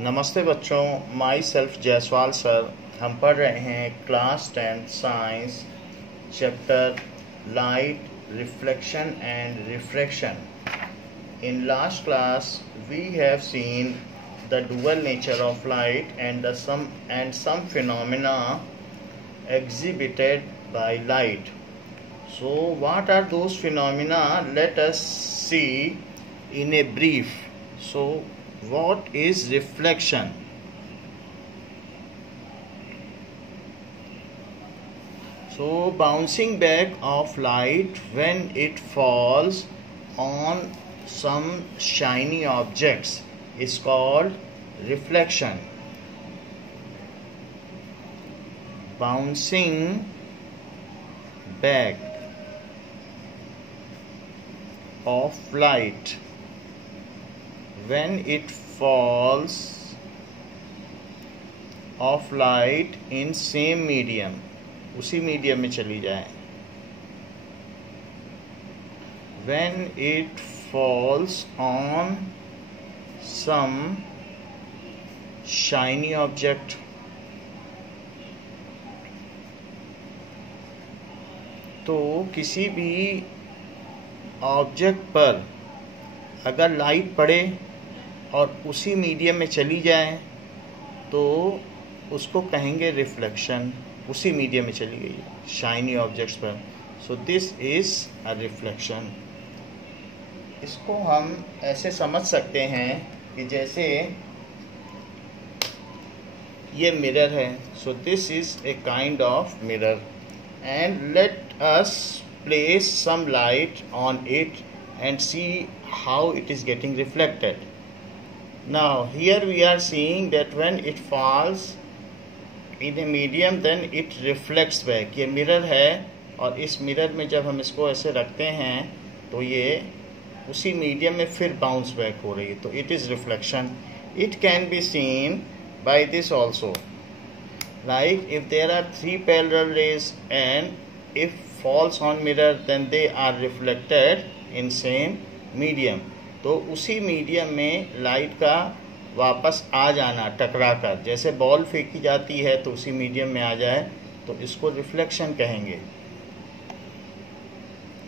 नमस्ते बच्चों, my self Jaiswal sir. हम पढ़ रहे हैं class 10 science chapter light reflection and refraction. In last class we have seen the dual nature of light and some phenomena exhibited by light. So what are those phenomena? Let us see in a brief. So what is reflection? So bouncing back of light when it falls on some shiny objects is called reflection. Bouncing back of light when it falls of light in same medium, उसी medium में चली जाए, when it falls on some shiny object, तो किसी भी object पर अगर light पड़े और उसी मीडियम में चली जाए तो उसको कहेंगे रिफ्लेक्शन। उसी मीडियम में चली गई शाइनी ऑब्जेक्ट्स पर, सो दिस इज अ रिफ्लेक्शन। इसको हम ऐसे समझ सकते हैं कि जैसे ये मिरर है, so this is a kind of mirror and let us place some light on it and see how it is getting reflected. Now here we are seeing that when it falls in a medium then it reflects back. ये mirror है और इस mirror में जब हम इसको ऐसे रखते हैं तो ये उसी मीडियम में फिर बाउंस बैक हो रही है, तो it is reflection. It can be seen by this also, like if there are three parallel rays and if falls on mirror then they are reflected in same medium, तो उसी medium में light का वापस आ जाना टकरा कर, जैसे ball फेंकी जाती है तो उसी मीडियम में आ जाए तो इसको रिफ्लेक्शन कहेंगे।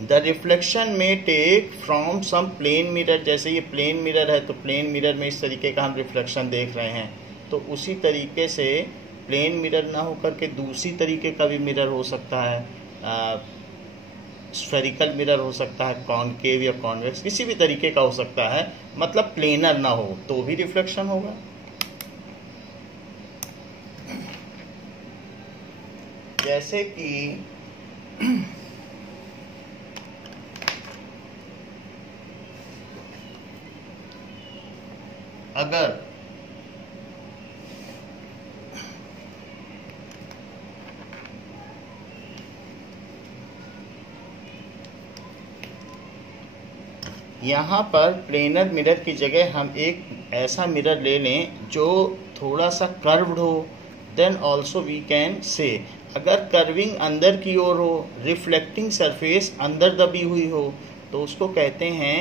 द रिफ्लेक्शन में take from some plane mirror, जैसे ये प्लेन मिरर है तो प्लेन मिरर में इस तरीके का हम रिफ्लेक्शन देख रहे हैं, तो उसी तरीके से प्लेन मिरर ना होकर के दूसरी तरीके का भी मिरर हो सकता है, स्फेरिकल मिरर हो सकता है, कॉनकेव या कॉन्वेक्स, किसी भी तरीके का हो सकता है, मतलब प्लेनर ना हो तो भी रिफ्लेक्शन होगा। जैसे कि अगर यहाँ पर प्लेनर मिरर की जगह हम एक ऐसा मिरर ले लें जो थोड़ा सा कर्व्ड हो, then also we can say, अगर कर्विंग अंदर की ओर हो, रिफ्लेक्टिंग सरफेस अंदर दबी हुई हो तो उसको कहते हैं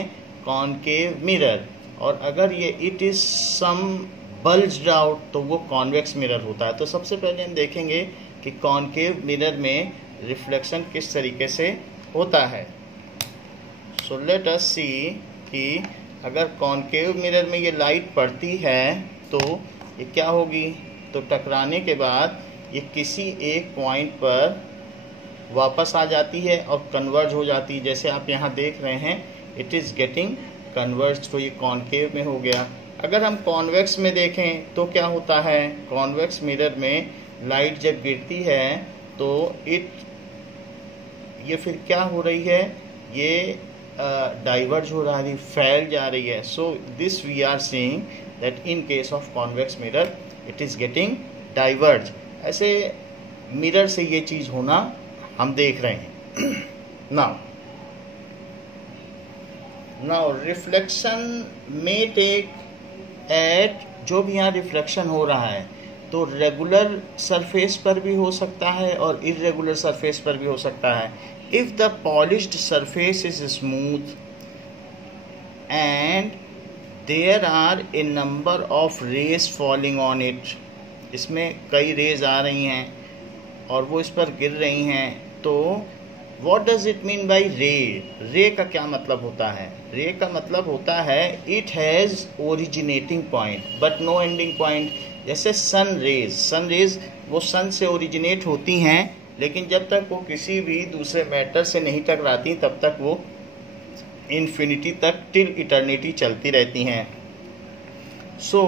कॉनकेव मिरर, और अगर ये it is some bulged out तो वो कॉन्वेक्स मिरर होता है। तो सबसे पहले हम देखेंगे कि कॉनकेव मिरर में रिफ्लेक्शन किस तरीके से होता है। सो लेट अस सी कि अगर कॉनकेव मिरर में ये लाइट पड़ती है तो ये क्या होगी, तो टकराने के बाद ये किसी एक पॉइंट पर वापस आ जाती है और कन्वर्ज हो जाती है, जैसे आप यहाँ देख रहे हैं इट इज़ गेटिंग कन्वर्ज, तो ये कॉनकेव में हो गया। अगर हम कॉन्वेक्स में देखें तो क्या होता है, कॉन्वेक्स मिरर में लाइट जब गिरती है तो ये फिर क्या हो रही है, ये डाइवर्ज हो रहा है, फैल जा रही है। So this we are seeing that in case of convex mirror it is getting diverge. ऐसे मिरर से ये चीज होना हम देख रहे हैं। नाउ रिफ्लेक्शन में टेक एट, जो भी यहाँ रिफ्लेक्शन हो रहा है तो रेगुलर सरफेस पर भी हो सकता है और इरेगुलर सरफेस पर भी हो सकता है। If the polished surface is smooth and there are a number of rays falling on it, इसमें कई रेज आ रही हैं और वो इस पर गिर रही हैं। तो what does it mean by रे? रे का क्या मतलब होता है? रे का मतलब होता है it has originating point but no ending point. जैसे सन रेज वो सन से ओरिजिनेट होती हैं, लेकिन जब तक वो किसी भी दूसरे मैटर से नहीं टकराती तब तक वो इन्फिनिटी तक टिल इटर्निटी चलती रहती हैं। सो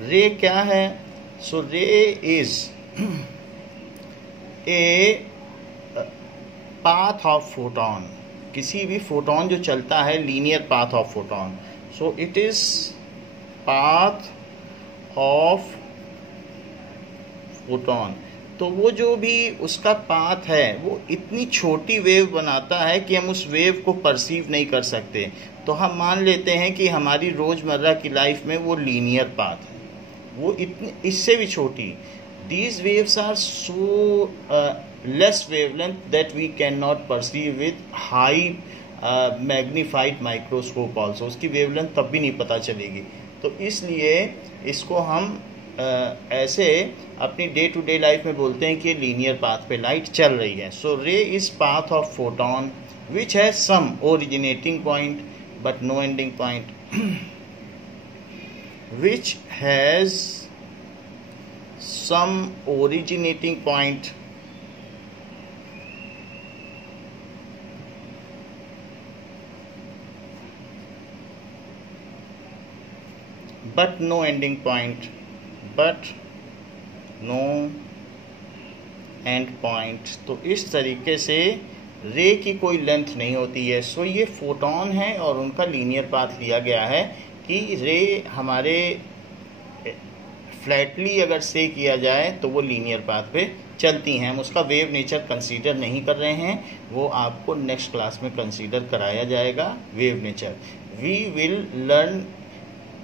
रे क्या है? So ray is a path of photon. किसी भी फोटोन जो चलता है, linear path of photon, so it is path of photon. तो वो जो भी उसका पाथ है वो इतनी छोटी वेव बनाता है कि हम उस वेव को परसीव नहीं कर सकते। तो हम मान लेते हैं कि हमारी रोज़मर्रा की लाइफ में वो लीनियर पाथ है, वो इतनी इससे भी छोटी। These waves are so less wavelength that we can not perceive with high magnified microscope also. उसकी वेवलेंथ तब भी नहीं पता चलेगी। तो इसलिए इसको हम ऐसे अपनी डे टू डे लाइफ में बोलते हैं कि लीनियर पाथ पे लाइट चल रही है। So ray is path of photon which has some originating point but no ending point, which has some originating point but no ending point, but no end point। तो इस तरीके से रे की कोई लेंथ नहीं होती है। सो ये फोटोन है और उनका लीनियर पाथ लिया गया है कि रे हमारे फ्लैटली अगर से किया जाए तो वो लीनियर पाथ पे चलती हैं। हम उसका वेव नेचर कंसीडर नहीं कर रहे हैं, वो आपको नेक्स्ट क्लास में कंसीडर कराया जाएगा wave nature. We will learn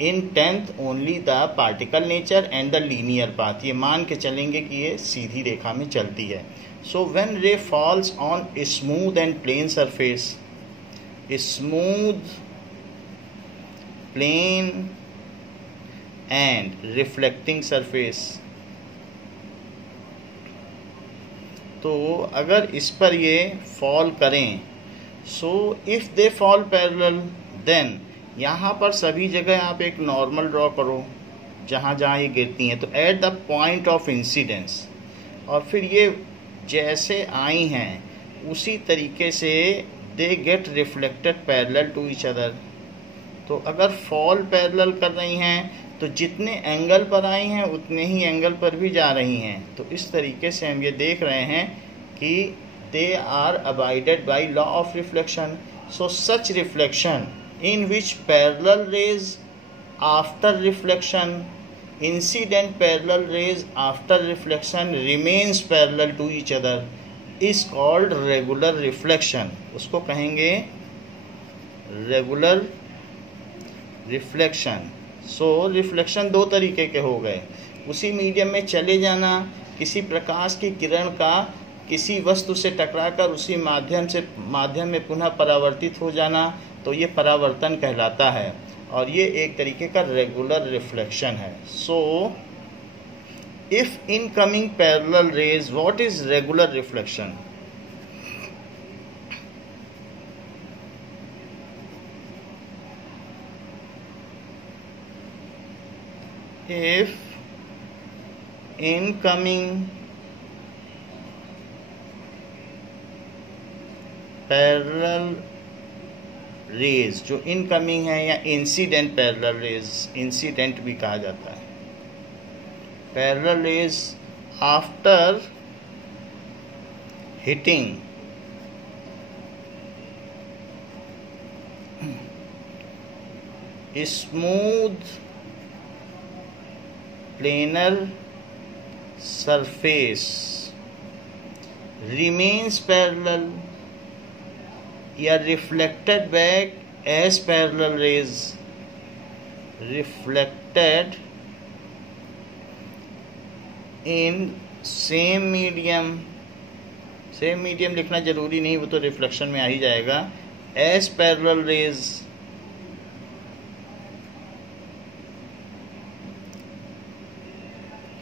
in 10th only the particle nature and the linear path. ये मान के चलेंगे कि ये सीधी रेखा में चलती है। So when ray falls on smooth and plane surface, smooth plane and reflecting surface, तो अगर इस पर ये फॉल करें, so if they fall parallel then यहाँ पर सभी जगह आप एक नॉर्मल ड्रॉ करो जहाँ जहाँ ये गिरती हैं। तो at the point of incidence, और फिर ये जैसे आई हैं उसी तरीके से they get reflected parallel to each other. तो अगर फॉल पैरेलल कर रही हैं तो जितने एंगल पर आई हैं उतने ही एंगल पर भी जा रही हैं। तो इस तरीके से हम ये देख रहे हैं कि they are abided by law of reflection. So such reflection in which parallel rays after reflection, incident parallel rays after reflection remains parallel to each other is called regular reflection। उसको कहेंगे regular reflection। सो reflection दो तरीके के हो गए, उसी medium में चले जाना, किसी प्रकाश की किरण का किसी वस्तु से टकराकर उसी माध्यम में पुनः परावर्तित हो जाना, तो ये परावर्तन कहलाता है और ये एक तरीके का रेगुलर रिफ्लेक्शन है। So if incoming parallel raise, what is regular reflection? if incoming parallel raise, जो इनकमिंग है या इंसिडेंट पैरेलल रेज, इंसिडेंट भी कहा जाता है, parallel rays after hitting smooth planar surface remains parallel या reflected back as parallel rays, reflected in same medium, same medium लिखना जरूरी नहीं, वो तो रिफ्लेक्शन में आ ही जाएगा, as parallel rays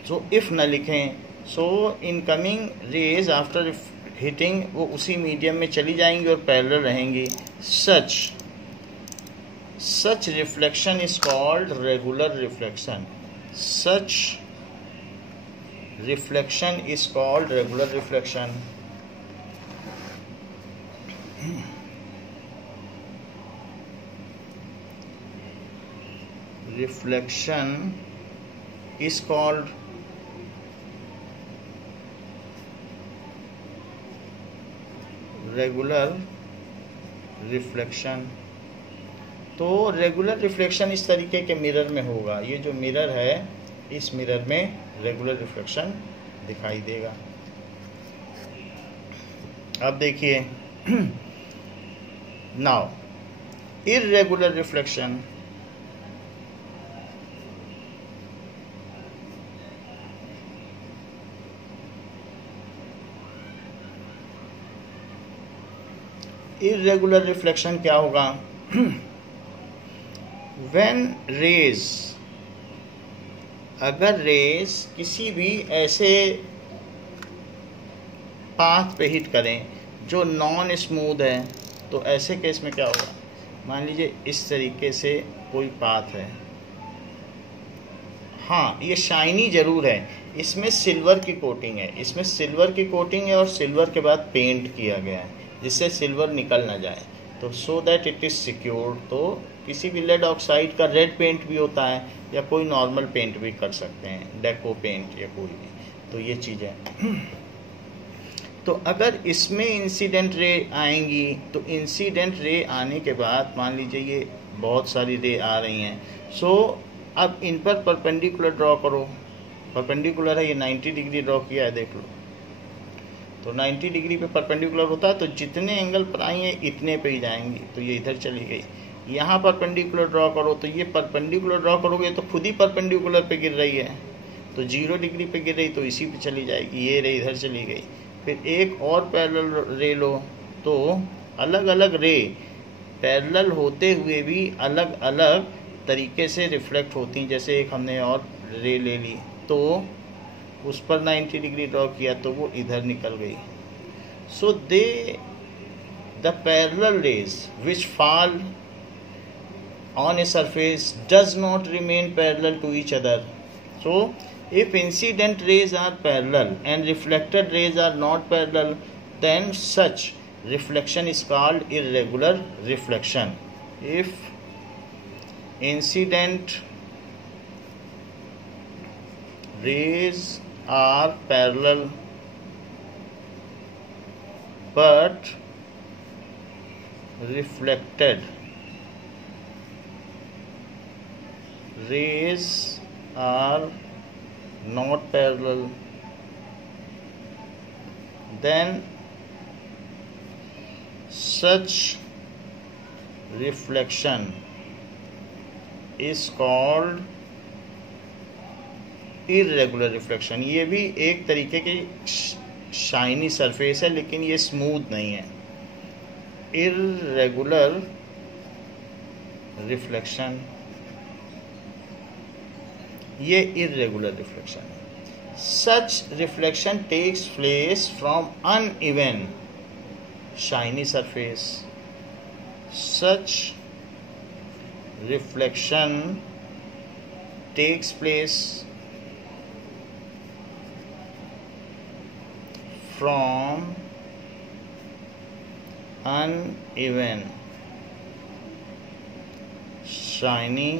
so if न लिखें, so incoming rays after hitting वो उसी मीडियम में चली जाएंगी और पैरेलल रहेंगी। Such reflection is called regular reflection. Such reflection is called regular reflection. Reflection is called regular reflection. तो रेगुलर रिफ्लेक्शन इस तरीके के मिरर में होगा। ये जो मिरर है, इस मिरर में रेगुलर रिफ्लेक्शन दिखाई देगा। अब देखिए now irregular reflection. Irregular reflection क्या होगा? व्हेन रेज, अगर रेज किसी भी ऐसे पाथ पे हिट करें जो नॉन स्मूथ है, तो ऐसे केस में क्या होगा? मान लीजिए इस तरीके से कोई पाथ है, हाँ ये शाइनी जरूर है, इसमें सिल्वर की कोटिंग है, इसमें सिल्वर की कोटिंग है और सिल्वर के बाद पेंट किया गया है जिससे सिल्वर निकल ना जाए, तो so that it is secured. तो किसी भी लेड ऑक्साइड का रेड पेंट भी होता है या कोई नॉर्मल पेंट भी कर सकते हैं, डेको पेंट या कोई भी, तो ये चीज़ें। तो अगर इसमें इंसिडेंट रे आएंगी, तो इंसिडेंट रे आने के बाद मान लीजिए ये बहुत सारी रे आ रही हैं, सो अब इन पर परपेंडिकुलर ड्रॉ करो। परपेंडिकुलर है, ये 90 डिग्री ड्रॉ किया है, देख लो। तो 90 डिग्री पे परपेंडिकुलर होता है, तो जितने एंगल पर आई हैं इतने पे ही जाएंगी, तो ये इधर चली गई। यहाँ परपेंडिकुलर ड्रॉ करो, तो ये परपेंडिकुलर ड्रॉ करोगे तो खुद ही परपेंडिकुलर पे गिर रही है, तो 0 डिग्री पे गिर रही तो इसी पे चली जाएगी, ये रे इधर चली गई। फिर एक और पैरेलल रे लो, तो अलग अलग रे पैरेलल होते हुए भी अलग अलग तरीके से रिफ्लेक्ट होती हैं। जैसे एक हमने और रे ले ली, तो उस पर 90 डिग्री ड्रॉ किया तो वो इधर निकल गई। So the parallel raise which fall on a surface does not remain parallel to each other. So if incident rays are parallel and reflected rays are not parallel, then such reflection is called irregular reflection. If incident rays are parallel but reflected rays are not parallel, then such reflection is called irregular reflection. ये भी एक तरीके की shiny surface है, लेकिन ये smooth नहीं है। irregular reflection, ये irregular reflection है। Such reflection takes place from uneven shiny surface. Such reflection takes place from uneven shiny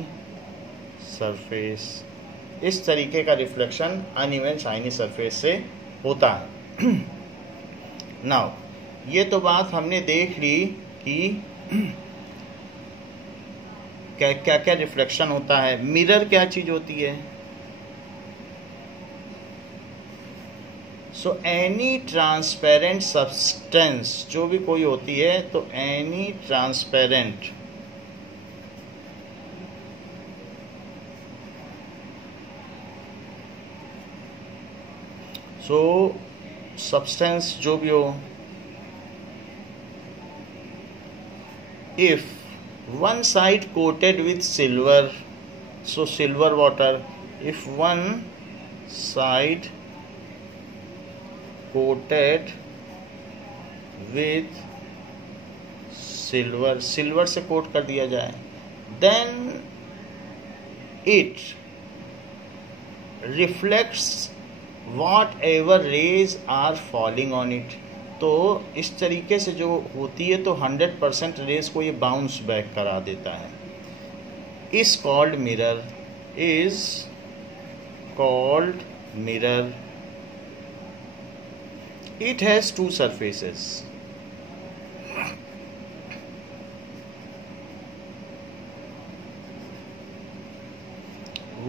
surface. इस तरीके का रिफ्लेक्शन अनइवन शाइनी सरफेस से होता है। नाउ ये तो बात हमने देख ली कि क्या क्या क्या रिफ्लेक्शन होता है। मिरर क्या चीज होती है? सो एनी ट्रांसपेरेंट सब्सटेंस, जो भी कोई होती है, तो एनी ट्रांसपेरेंट सो सब्सटेंस जो भी हो, if one side coated with silver, so silver water, if one side coated with silver से कोट कर दिया जाए, then it reflects whatever rays are falling on it. तो इस तरीके से जो होती है तो 100% रेस को ये बाउंस बैक करा देता है. Is called mirror, is called mirror. It has to surfaces.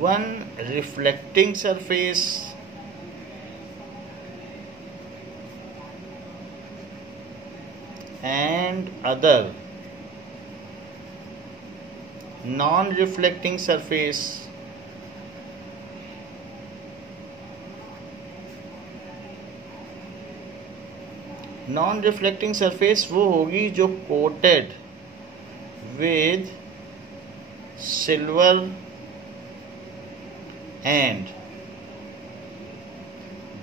One reflecting surface and other non-reflecting surface. Non-reflecting surface वो होगी जो coated with silver and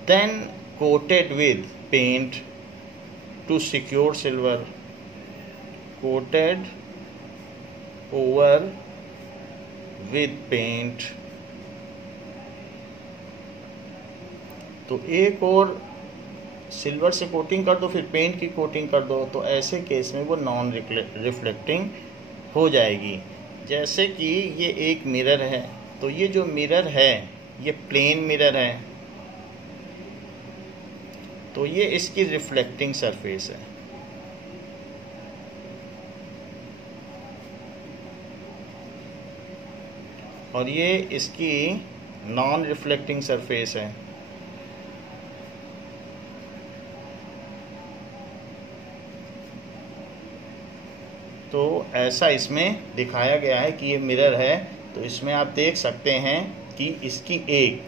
then coated with paint to secure silver. Coated over with paint. तो एक और silver से coating कर दो, फिर पेंट की कोटिंग कर दो, तो ऐसे केस में वो नॉन रिफ्लेक्टिंग हो जाएगी. जैसे कि ये एक मिरर है, तो ये जो मिरर है ये प्लेन मिरर है, तो ये इसकी रिफ्लेक्टिंग सरफेस है. और ये इसकी नॉन रिफ्लेक्टिंग सरफेस है. तो ऐसा इसमें दिखाया गया है कि ये मिरर है. तो इसमें आप देख सकते हैं कि इसकी एक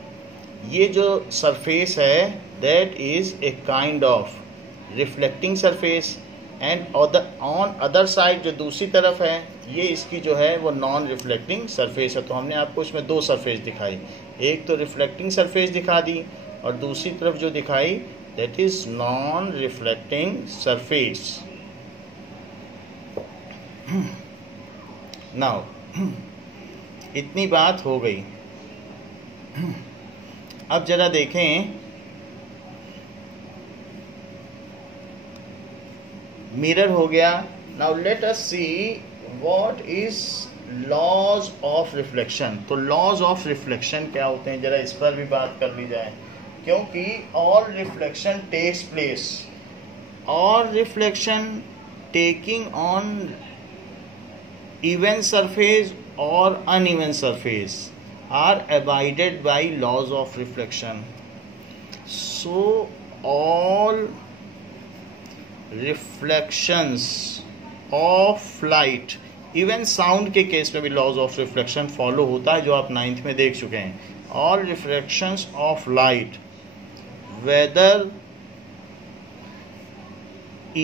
ये जो सरफेस है that is a kind of reflecting surface, and on other side जो दूसरी तरफ है ये इसकी जो है वो नॉन रिफ्लेक्टिंग सरफेस है. तो हमने आपको इसमें दो सरफेस दिखाई, एक तो रिफ्लेक्टिंग सरफेस दिखा दी और दूसरी तरफ जो दिखाई that is non reflecting surface. Now इतनी बात हो गई. अब जरा देखें मिरर हो गया. Now let us see what is laws of reflection. तो लॉज ऑफ रिफ्लेक्शन क्या होते हैं, जरा इस पर भी बात कर ली जाए, क्योंकि all reflection takes place, all reflection taking on even surface or uneven surface are abided by laws of reflection. So all reflections of light, even sound के केस में भी laws of reflection follow होता है, जो आप 9th में देख चुके हैं. all reflections of light whether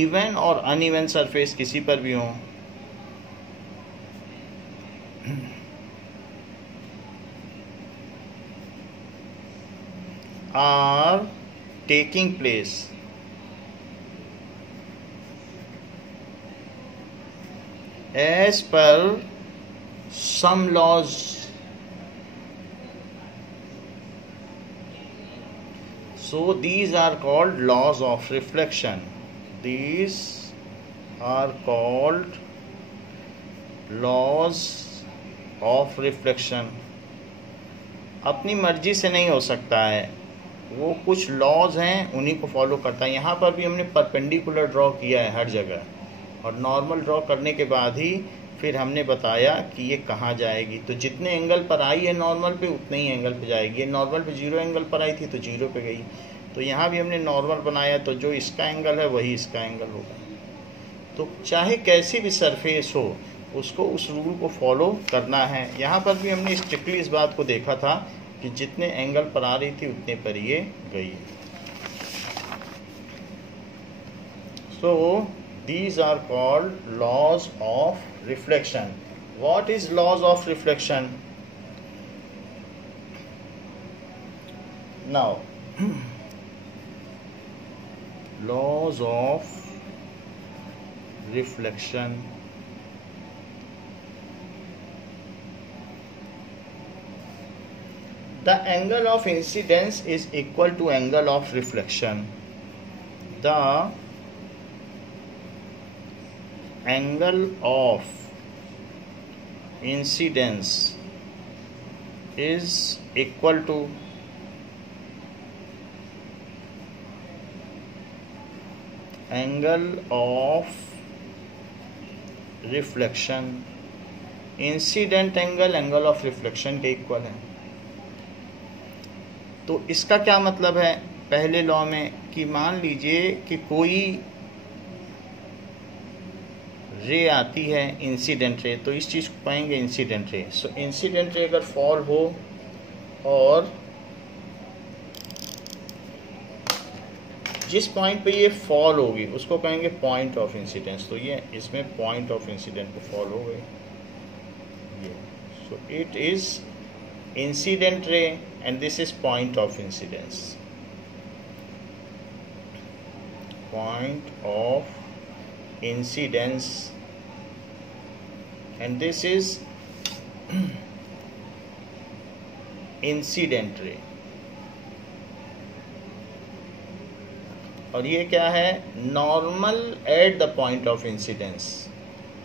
even or uneven surface किसी पर भी हो, are taking place as per some laws. So these are called laws of reflection. These are called laws of reflection. अपनी मर्जी से नहीं हो सकता है, वो कुछ लॉज हैं उन्हीं को फॉलो करता है. यहाँ पर भी हमने परपेंडिकुलर ड्रॉ किया है हर जगह, और नॉर्मल ड्रॉ करने के बाद ही फिर हमने बताया कि ये कहाँ जाएगी. तो जितने एंगल पर आई है नॉर्मल पे उतने ही एंगल पे जाएगी. ये नॉर्मल पे 0 एंगल पर आई थी तो 0 पे गई. तो यहाँ भी हमने नॉर्मल बनाया, तो जो इसका एंगल है वही इसका एंगल होगा. तो चाहे कैसी भी सरफेस हो उसको उस रूल को फॉलो करना है. यहाँ पर भी हमने स्ट्रिक्टली इस बात को देखा था कि जितने एंगल पर आ रही थी उतने पर ये गई. सो these are called laws of reflection. What is laws of reflection? Now, laws of reflection. The angle of incidence is equal to angle of reflection. The angle of incidence is equal to angle of reflection. Incident angle of reflection के equal है. तो इसका क्या मतलब है पहले law में कि मान लीजिए कि कोई रे आती है इंसिडेंट रे, तो इस चीज़ को पाएंगे इंसिडेंट रे. सो इंसिडेंट रे अगर फॉल हो और जिस पॉइंट पे ये फॉल होगी उसको कहेंगे पॉइंट ऑफ इंसिडेंस. तो ये इसमें पॉइंट ऑफ इंसिडेंट पे फॉल हो गई ये. So it is incident ray and this is point of incidence. Point of incidence and this is incident ray. और ये क्या है normal at the point of incidence.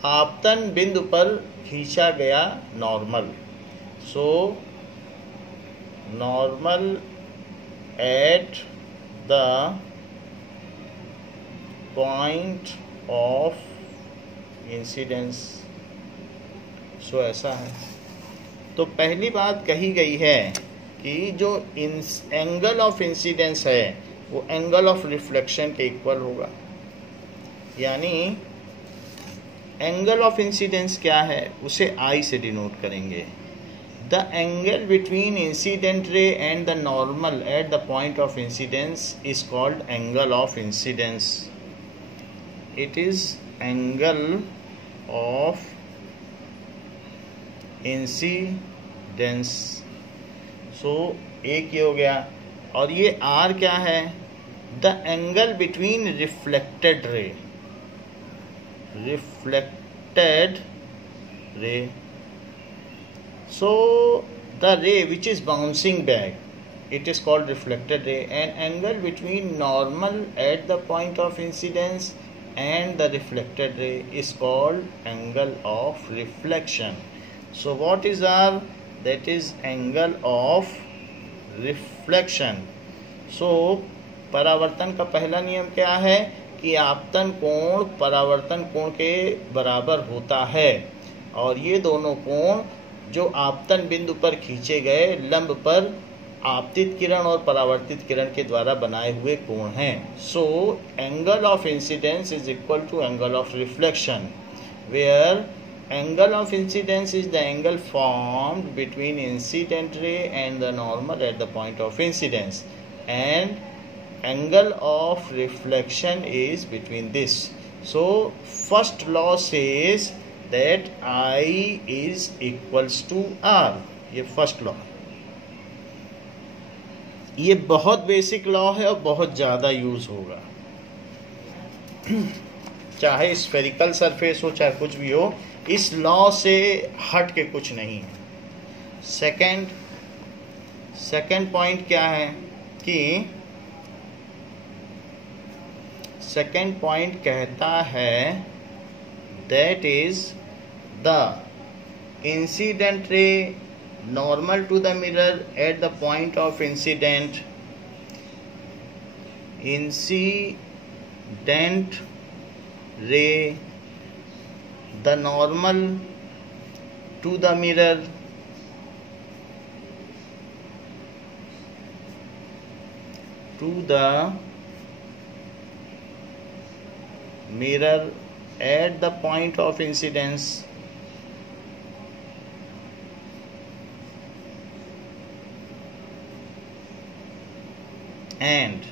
आपतन बिंदु पर खींचा गया normal. So normal at the point of incidence. So ऐसा है. तो पहली बात कही गई है कि जो एंगल ऑफ इंसिडेंस है वो एंगल ऑफ रिफ्लेक्शन के इक्वल होगा. यानी एंगल ऑफ इंसिडेंस क्या है उसे आई से डिनोट करेंगे. The angle between incident ray and the normal at the point of incidence is called angle of incidence. It is angle of incidence. So एक ये हो गया. और ये आर क्या है the angle between reflected ray. Reflected ray. So the ray which is bouncing back it is called reflected ray. And angle between normal at the point of incidence and the reflected ray is called angle of reflection. So what is R? That is angle of reflection. So परावर्तन का पहला नियम क्या है कि आपतन कोण परावर्तन कोण के बराबर होता है. और ये दोनों कोण जो आपतन बिंदु पर खींचे गए लंब पर आपतित किरण और परावर्तित किरण के द्वारा बनाए हुए कोण हैं. So angle of incidence is equal to angle of reflection where angle of incidence is the angle formed between incident ray and the normal at the point of incidence and angle of reflection is between this. So first law says that i is equals to r. ये first law. ये बहुत basic law है और बहुत ज़्यादा use होगा. चाहे spherical surface हो चाहे कुछ भी हो इस लॉ से हट के कुछ नहीं है. सेकंड पॉइंट क्या है कि सेकंड पॉइंट कहता है that is the incident ray normal to the mirror at the point of incident ray the normal to the mirror at the point of incidence and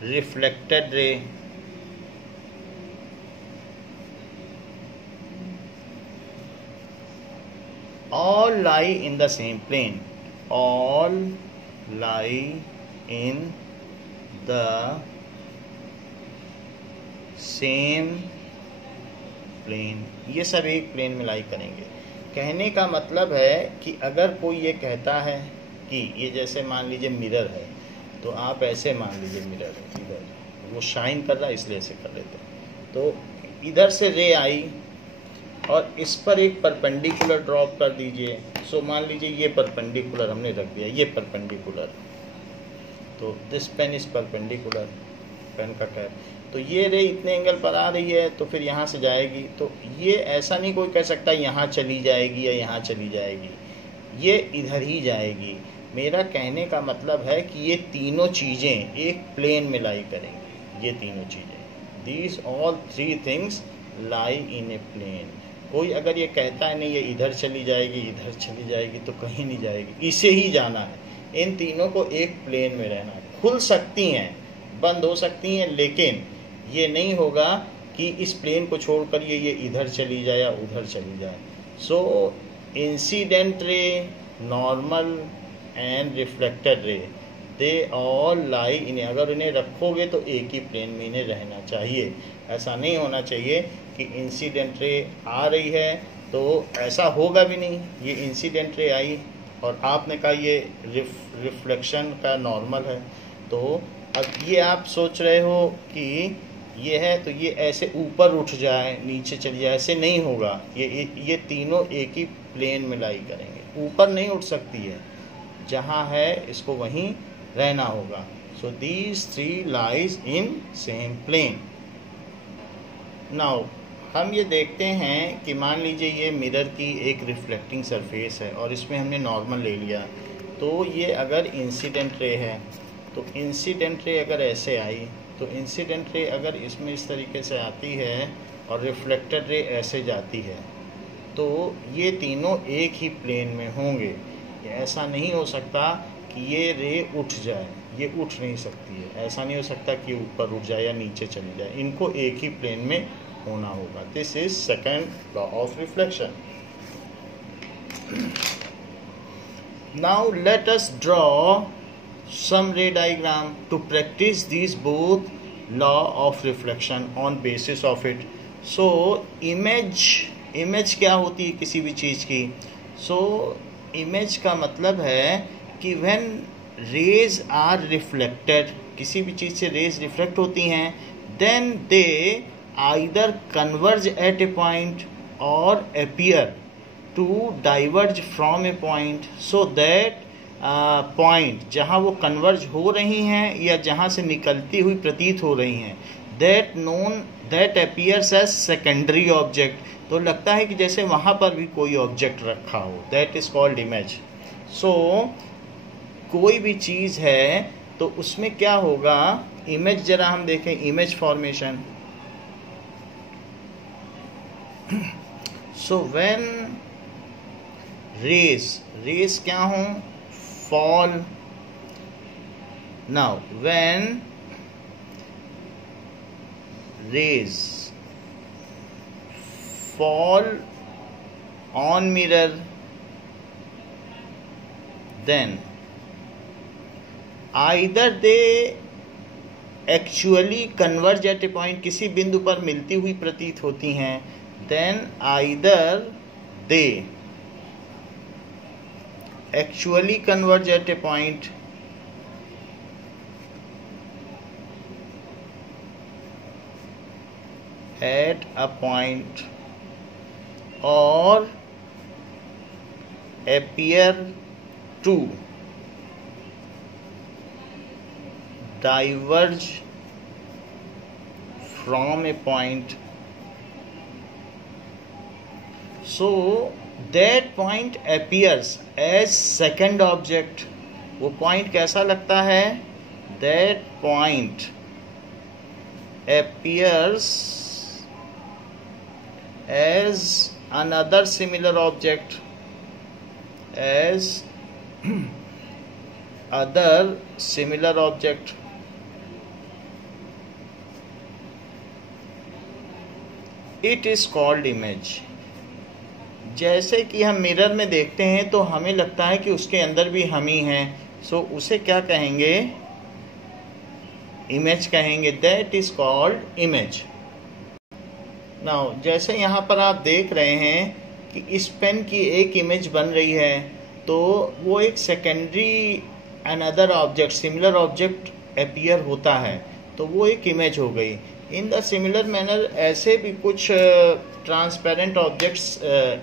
reflected ray all lie in the same plane. All lie in the same plane, ये सब एक plane में लाई करेंगे। कहने का मतलब है कि अगर कोई ये कहता है कि ये जैसे मान लीजिए मिरर है, तो आप ऐसे मान लीजिए मिरर है, इधर वो शाइन कर रहा है इसलिए ऐसे कर लेते हैं। तो इधर से रे आई और इस पर एक परपेंडिकुलर ड्रॉप कर दीजिए। सो मान लीजिए ये परपेंडिकुलर हमने रख दिया, ये परपेंडिकुलर, तो this pen is perpendicular, pen का कैप, तो ये रे इतने एंगल पर आ रही है तो फिर यहाँ से जाएगी। तो ये ऐसा नहीं कोई कह सकता यहाँ चली जाएगी या यहाँ चली जाएगी, ये इधर ही जाएगी। मेरा कहने का मतलब है कि ये तीनों चीज़ें एक प्लेन में लाई करेंगी। ये तीनों चीज़ें, these all three things lie in a plane. कोई अगर ये कहता है नहीं ये इधर चली जाएगी इधर चली जाएगी, तो कहीं नहीं जाएगी, इसे ही जाना है। इन तीनों को एक प्लेन में रहना है। खुल सकती हैं, बंद हो सकती हैं, लेकिन ये नहीं होगा कि इस प्लेन को छोड़कर ये इधर चली जाए या उधर चली जाए। So incident ray, normal and reflected ray, they all lie इन, अगर इन्हें रखोगे तो एक ही प्लेन में इन्हें रहना चाहिए। ऐसा नहीं होना चाहिए कि इंसिडेंट रे आ रही है तो ऐसा होगा भी नहीं। ये इंसिडेंट रे आई और आपने कहा ये रिफ्लेक्शन का नॉर्मल है, तो अब ये आप सोच रहे हो कि ये है तो ये ऐसे ऊपर उठ जाए नीचे चली जाए, ऐसे नहीं होगा। ये तीनों एक ही प्लेन में लाई करेंगे। ऊपर नहीं उठ सकती है, जहाँ है इसको वहीं रहना होगा। So these three lies in same plane. Now हम ये देखते हैं कि मान लीजिए ये मिरर की एक रिफ्लेक्टिंग सरफेस है और इसमें हमने नॉर्मल ले लिया। तो ये अगर इंसिडेंट रे है तो इंसिडेंट रे अगर ऐसे आई, तो इंसिडेंट रे अगर इसमें इस तरीके से आती है और रिफ्लेक्टेड रे ऐसे जाती है, तो ये तीनों एक ही प्लेन में होंगे। ऐसा नहीं हो सकता कि ये रे उठ जाए, ये उठ नहीं सकती है। ऐसा नहीं हो सकता कि ऊपर उठ जाए या नीचे चली जाए, इनको एक ही प्लेन में होना होगा। This is second law of reflection. Now let us draw some ray diagram to practice these both law of reflection on basis of it. So image क्या होती है किसी भी चीज़ की? So image का मतलब है कि when rays are reflected, किसी भी चीज़ से rays reflect होती हैं, then they either converge at a point or appear to diverge from a point, so that point जहाँ वो कन्वर्ज हो रही हैं या जहाँ से निकलती हुई प्रतीत हो रही हैं, that appears as secondary object, तो लगता है कि जैसे वहाँ पर भी कोई ऑब्जेक्ट रखा हो, दैट इज कॉल्ड इमेज। सो कोई भी चीज़ है तो उसमें क्या होगा, इमेज जरा हम देखें, image formation. So when rays क्या हों, fall. Now when rays fall on mirror, then either they actually converge at a point, किसी बिंदु पर मिलती हुई प्रतीत होती हैं, then either they actually converge at a point or appear to diverge from a point. So that point appears as second object. वो point कैसा लगता है? That point appears as another similar object, as other similar object. It is called image. जैसे कि हम mirror में देखते हैं तो हमें लगता है कि उसके अंदर भी हम ही हैं, सो उसे क्या कहेंगे, इमेज कहेंगे, that is called image. Now जैसे यहाँ पर आप देख रहे हैं कि इस पेन की एक इमेज बन रही है, तो वो एक secondary another object, similar object appear होता है, तो वो एक इमेज हो गई। इन द सिमिलर मैनर ऐसे भी कुछ ट्रांसपेरेंट ऑब्जेक्ट्स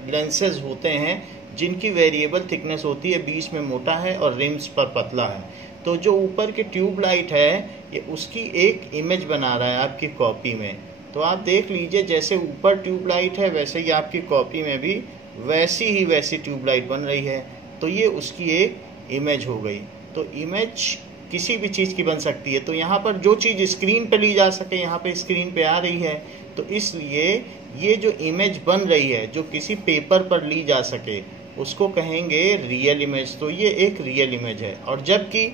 लेंसेज होते हैं जिनकी वेरिएबल थिकनेस होती है, बीच में मोटा है और रिम्स पर पतला है। तो जो ऊपर की ट्यूब लाइट है ये उसकी एक इमेज बना रहा है आपकी कॉपी में। तो आप देख लीजिए जैसे ऊपर ट्यूब लाइट है वैसे ही आपकी कॉपी में भी वैसी ट्यूब लाइट बन रही है, तो ये उसकी एक इमेज हो गई। तो इमेज किसी भी चीज़ की बन सकती है। तो यहाँ पर जो चीज़ स्क्रीन पे ली जा सके यहाँ पे स्क्रीन पे आ रही है, तो इसलिए ये जो इमेज बन रही है जो किसी पेपर पर ली जा सके उसको कहेंगे रियल इमेज। तो ये एक रियल इमेज है। और जबकि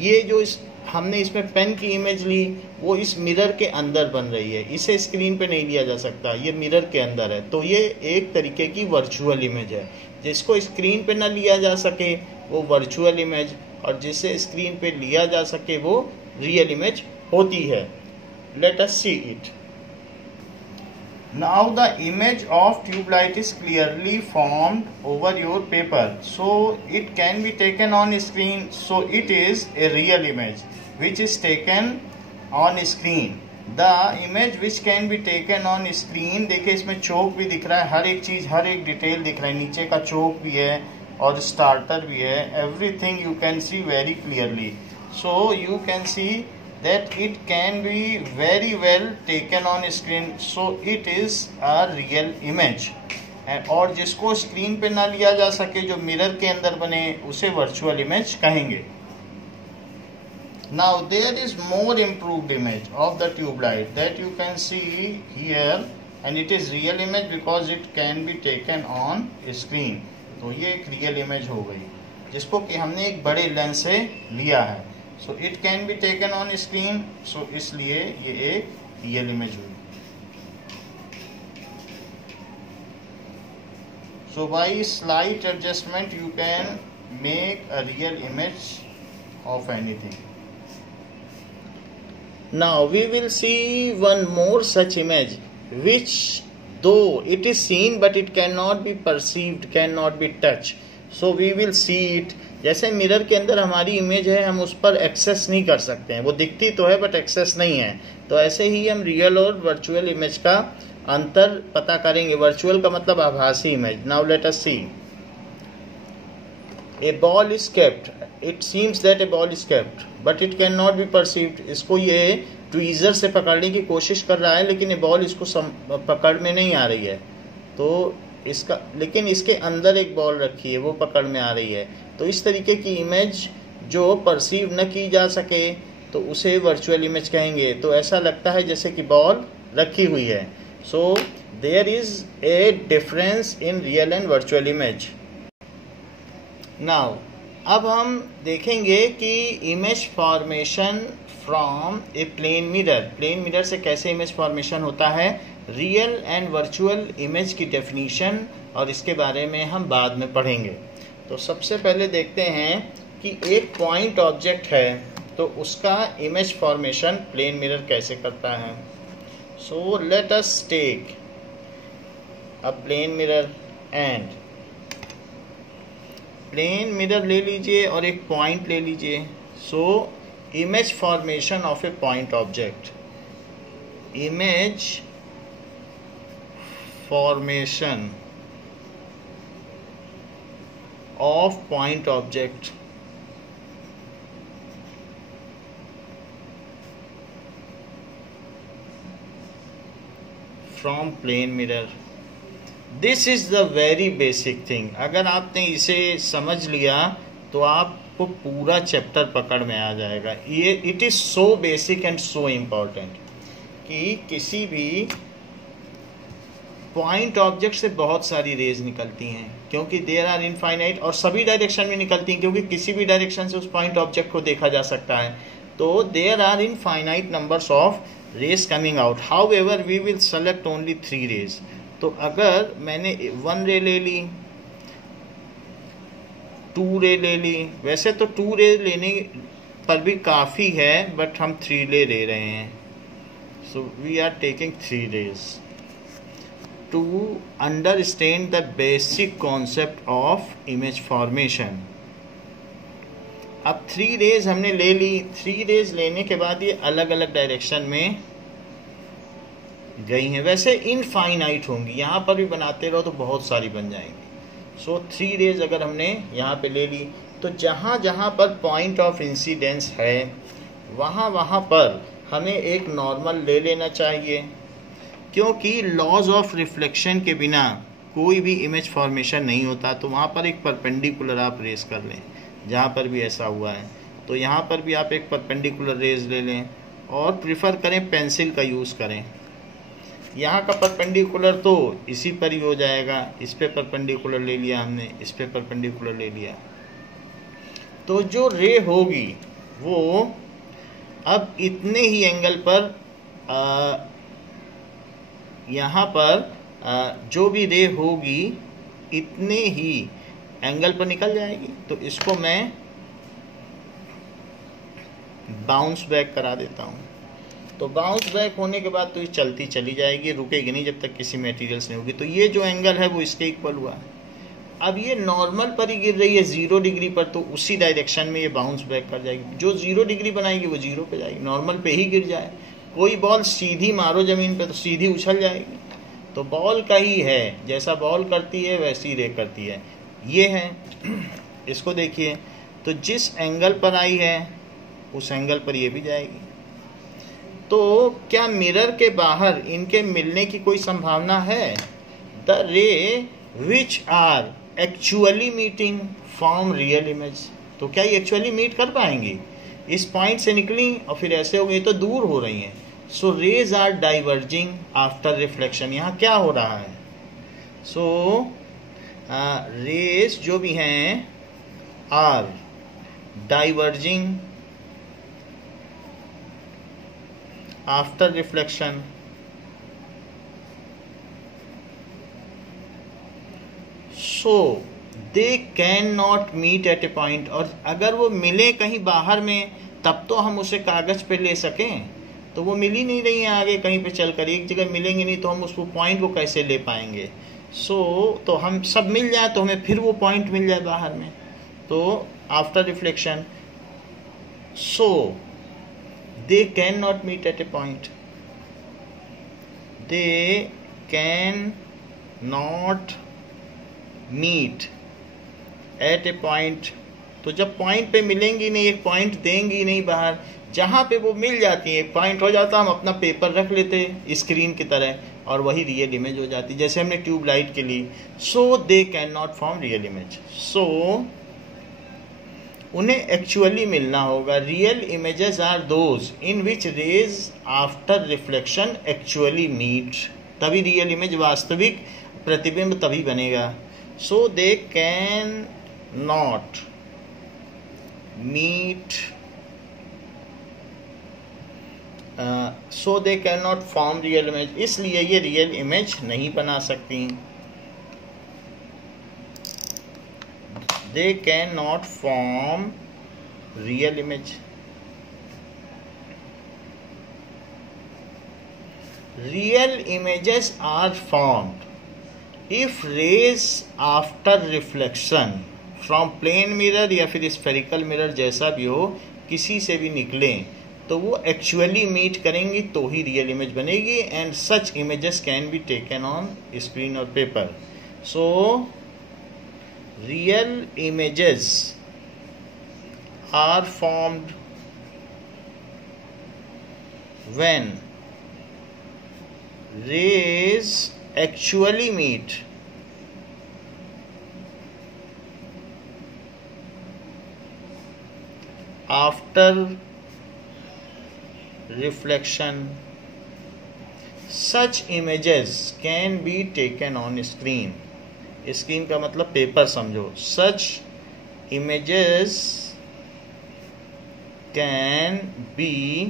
ये जो हमने इसमें पेन की इमेज ली वो इस मिरर के अंदर बन रही है, इसे स्क्रीन पे नहीं लिया जा सकता, ये मिरर के अंदर है, तो ये एक तरीके की वर्चुअल इमेज है। जिसको स्क्रीन पे ना लिया जा सके वो वर्चुअल इमेज, और जिसे स्क्रीन पे लिया जा सके वो रियल इमेज होती है। Late us see it. Now the image of tube light is clearly formed over your paper, so it can be taken on screen. So it is a real image which is taken on screen. The image which can be taken on screen, देखिए इसमें चौक भी दिख रहा है, हर एक चीज़ हर एक detail दिख रहा है, नीचे का चौक भी है और स्टार्टर भी है, everything you can see very clearly. So you can see that it can be very well taken on screen, so it is a real image. और जिसको स्क्रीन पे ना लिया जा सके जो मिरर के अंदर बने उसे वर्चुअल इमेज कहेंगे। Now there is more improved image of the tube light that you can see here, and it is real image because it can be taken on screen. तो ये एक रियल इमेज हो गई जिसको कि हमने एक बड़े लेंस से लिया है। So it can be taken on screen, so इसलिए ये एक रियल इमेज हुई। So by slight adjustment you can make a real image of anything. Now we will see one more such image which though it is seen but it can not be perceived, can not be touch. So we will see it. जैसे mirror के अंदर हमारी image है हम उस पर access नहीं कर सकते हैं, वो दिखती तो है बट एक्सेस नहीं है, तो ऐसे ही हम रियल और वर्चुअल इमेज का अंतर पता करेंगे। वर्चुअल का मतलब आभासी image. Now let us see. A ball is kept, it seems that a ball is kept but it can not be perceived. इसको ये ट्वीजर से पकड़ने की कोशिश कर रहा है लेकिन ये बॉल इसको पकड़ में नहीं आ रही है, तो इसका लेकिन इसके अंदर एक बॉल रखी है वो पकड़ में आ रही है। तो इस तरीके की इमेज जो परसीव न की जा सके तो उसे वर्चुअल इमेज कहेंगे। तो ऐसा लगता है जैसे कि बॉल रखी हुई है। So there is a difference in real and virtual image. Now अब हम देखेंगे कि image formation from a plane mirror, plane mirror से कैसे इमेज फॉर्मेशन होता है, रियल एंड वर्चुअल इमेज की डेफिनीशन, और इसके बारे में हम बाद में पढ़ेंगे। तो सबसे पहले देखते हैं कि एक पॉइंट ऑब्जेक्ट है तो उसका इमेज फॉर्मेशन प्लेन मिरर कैसे करता है। So let us take a plane mirror and plane mirror ले लीजिए और एक पॉइंट ले लीजिए। So image formation of a point object, image formation of point object from plane mirror. This is the very basic thing. अगर आपने इसे समझ लिया तो आपको पूरा चैप्टर पकड़ में आ जाएगा। ये it is so basic and so important कि किसी भी पॉइंट ऑब्जेक्ट से बहुत सारी रेज निकलती हैं क्योंकि देयर आर इनफाइनाइट, और सभी डायरेक्शन में निकलती हैं क्योंकि किसी भी डायरेक्शन से उस पॉइंट ऑब्जेक्ट को देखा जा सकता है। तो there are infinite numbers of rays coming out, however we will select only 3 rays. तो अगर मैंने 1 रे ले ली, 2 रे ले ली। वैसे तो 2 रे लेने पर भी काफ़ी है, बट हम 3 रे ले रहे हैं। So we are taking 3 rays to understand the basic concept of image formation. अब 3 रेज हमने ले ली। 3 रेज लेने के बाद ये अलग अलग डायरेक्शन में गई हैं। वैसे इनफाइनाइट होंगी, यहाँ पर भी बनाते रहो तो बहुत सारी बन जाएंगी। सो 3 रेज अगर हमने यहाँ पे ले ली, तो जहाँ जहाँ पर पॉइंट ऑफ इंसिडेंस है वहाँ वहाँ पर हमें एक नॉर्मल ले लेना चाहिए, क्योंकि लॉज ऑफ रिफ्लेक्शन के बिना कोई भी इमेज फॉर्मेशन नहीं होता। तो वहाँ पर एक परपेंडिकुलर आप रेज कर लें, जहाँ पर भी ऐसा हुआ है तो यहाँ पर भी आप एक परपेंडिकुलर रेज ले लें, और प्रिफर करें पेंसिल का यूज़ करें। यहाँ का परपेंडिकुलर तो इसी पर ही हो जाएगा, इस पे परपेंडिकुलर ले लिया हमने, इस पे परपेंडिकुलर ले लिया, तो जो रे होगी वो अब इतने ही एंगल पर यहाँ पर जो भी रे होगी इतने ही एंगल पर निकल जाएगी। तो इसको मैं बाउंस बैक करा देता हूँ। तो बाउंस बैक होने के बाद तो ये चलती चली जाएगी, रुकेगी नहीं जब तक किसी मटेरियल से नहीं होगी। तो ये जो एंगल है वो इसके इक्वल हुआ है। अब ये नॉर्मल पर ही गिर रही है 0 डिग्री पर, तो उसी डायरेक्शन में ये बाउंस बैक कर जाएगी। जो 0 डिग्री बनाएगी वो 0 पे जाएगी, नॉर्मल पे ही गिर जाए। कोई बॉल सीधी मारो ज़मीन पे तो सीधी उछल जाएगी। तो बॉल का ही है, जैसा बॉल करती है वैसी रे करती है। ये है, इसको देखिए, तो जिस एंगल पर आई है उस एंगल पर ये भी जाएगी। तो क्या मिरर के बाहर इनके मिलने की कोई संभावना है? The ray which are actually meeting form real image. तो क्या ये एक्चुअली मीट कर पाएंगी? इस पॉइंट से निकली और फिर ऐसे हो गई तो दूर हो रही हैं। So rays are diverging after reflection. यहाँ क्या हो रहा है? सो रेज जो भी हैं are diverging after reflection. So they can not meet at a point. और अगर वो मिले कहीं बाहर में तब तो हम उसे कागज पे ले सकें, तो वो मिल ही नहीं रही है आगे कहीं पे चलकर, एक जगह मिलेंगे नहीं तो हम उस पॉइंट को कैसे ले पाएंगे? तो हम सब मिल जाए तो हमें फिर वो पॉइंट मिल जाए बाहर में। तो after reflection, so they cannot meet at a point. They cannot meet at a point. तो जब पॉइंट पे मिलेंगी नहीं, एक पॉइंट देंगी नहीं बाहर, जहाँ पे वो मिल जाती है एक पॉइंट हो जाता, हम अपना पेपर रख लेते स्क्रीन की तरह और वही रियल इमेज हो जाती, जैसे हमने ट्यूब लाइट के लिए। So they can not form real image. So उन्हें एक्चुअली मिलना होगा। Real images are those in which rays after reflection actually meet. तभी रियल इमेज, वास्तविक प्रतिबिंब तभी बनेगा। So they can not meet, so they can not form real image. इसलिए ये रियल इमेज नहीं बना सकती। They cannot form real image. Real images are formed if rays after reflection from plane mirror या फिर spherical mirror जैसा भी हो, किसी से भी निकलें तो वो एक्चुअली मीट करेंगी तो ही रियल इमेज बनेगी। And such images can be taken on screen और paper. So real images are formed when rays actually meet after reflection. Such images can be taken on screen. Screen का मतलब paper समझो। Such images can be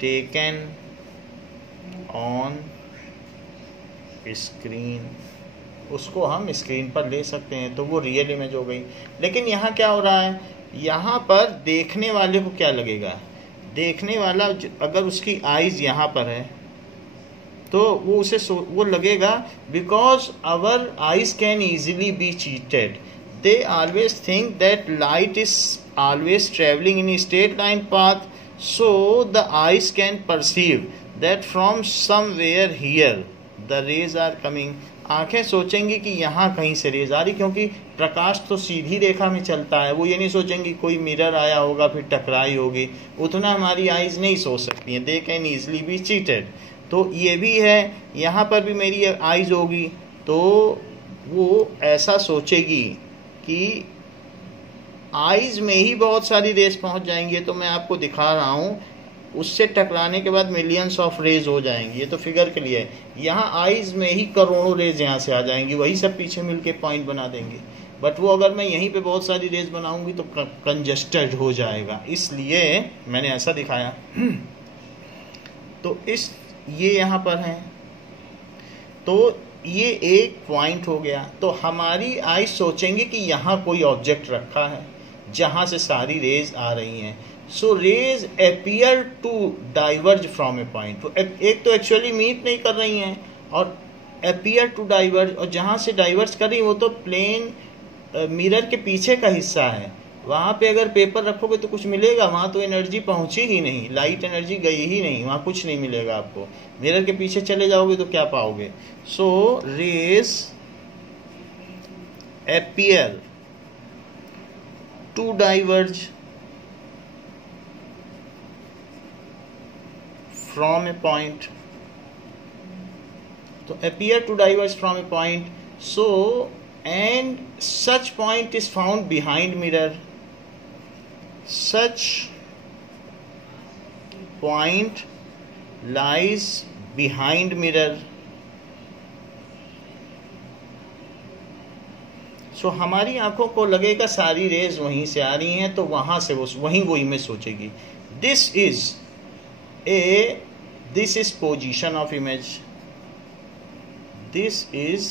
taken on screen. उसको हम screen पर ले सकते हैं, तो वो रियल इमेज हो गई। लेकिन यहाँ क्या हो रहा है, यहाँ पर देखने वाले को क्या लगेगा, देखने वाला अगर उसकी आइज़ यहाँ पर है तो वो उसे वो लगेगा, because our eyes can easily be cheated, they always think that light is always travelling in straight line path, so the eyes can perceive that from somewhere here the rays are coming. आंखें सोचेंगी कि यहाँ कहीं से raise आ रही, क्योंकि प्रकाश तो सीधी रेखा में चलता है, वो ये नहीं सोचेंगी कोई मिरर आया होगा फिर टकराई होगी, उतना हमारी आइज नहीं सोच सकती हैं, they can easily be cheated. तो ये भी है, यहाँ पर भी मेरी आइज होगी तो वो ऐसा सोचेगी कि आइज में ही बहुत सारी रेज पहुँच जाएंगी। तो मैं आपको दिखा रहा हूँ, उससे टकराने के बाद मिलियंस ऑफ रेज हो जाएंगी, ये तो फिगर के लिए है। यहाँ आइज में ही करोड़ों रेज यहाँ से आ जाएंगी, वही सब पीछे मिलके पॉइंट बना देंगे। बट वो अगर मैं यहीं पे बहुत सारी रेज बनाऊंगी तो कंजस्टेड हो जाएगा, इसलिए मैंने ऐसा दिखाया। तो ये यहाँ पर है, तो ये एक पॉइंट हो गया। तो हमारी आइज सोचेंगे कि यहाँ कोई ऑब्जेक्ट रखा है जहाँ से सारी रेज आ रही हैं। So rays appear to diverge from a point, एक तो एक्चुअली मीट नहीं कर रही हैं और अपीयर टू डाइवर्ज, और जहाँ से डाइवर्ज कर रही वो तो प्लेन मिरर के पीछे का हिस्सा है। वहाँ पे अगर पेपर रखोगे तो कुछ मिलेगा, वहाँ तो एनर्जी पहुँची ही नहीं, लाइट एनर्जी गई ही नहीं, वहाँ कुछ नहीं मिलेगा आपको। मिरर के पीछे चले जाओगे तो क्या पाओगे। So rays appear to diverge from a point, तो appear to diverge from a point, so and such point is found behind mirror, such point lies behind mirror। सो हमारी आंखों को लगेगा सारी रेज वहीं से आ रही हैं, तो वहां से वहीं वो इमेज सोचेगी। This is position of image, this is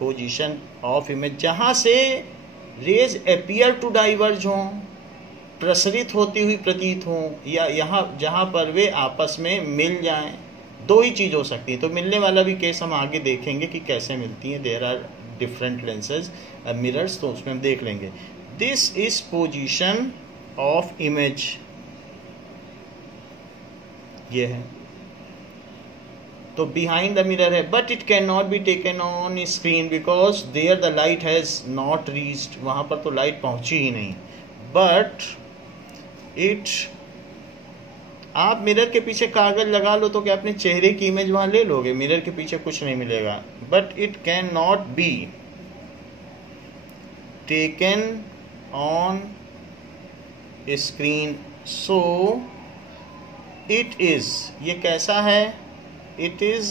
position of image, जहां से रेज अपीयर टू डाइवर्ज हों, प्रसरित होती हुई प्रतीत हों, या यहाँ जहाँ पर वे आपस में मिल जाएं। दो ही चीज़ हो सकती है, तो मिलने वाला भी केस हम आगे देखेंगे कि कैसे मिलती हैं। There are different lenses mirrors, तो उसमें हम देख लेंगे। This is position of image, ये है, तो बिहाइंड द मिरर है, but it can not be taken on screen because there the light has not reached, वहां पर तो लाइट पहुंची ही नहीं। बट इट, आप मिरर के पीछे कागज लगा लो तो क्या अपने चेहरे की इमेज वहां ले लोगे, मिरर के पीछे कुछ नहीं मिलेगा। But it can not be taken on screen, so it is, ये कैसा है, इट इज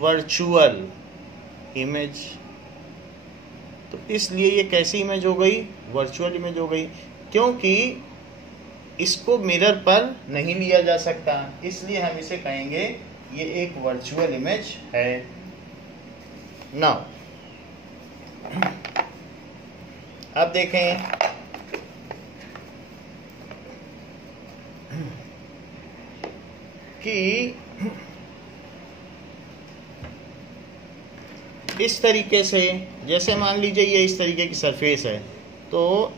वर्चुअल इमेज। तो इसलिए ये कैसी इमेज हो गई, वर्चुअल इमेज हो गई, क्योंकि इसको मिरर पर नहीं लिया जा सकता, इसलिए हम इसे कहेंगे ये एक वर्चुअल इमेज है। नाउ अब देखें कि इस तरीके से, जैसे मान लीजिए ये इस तरीके की सरफेस है, तो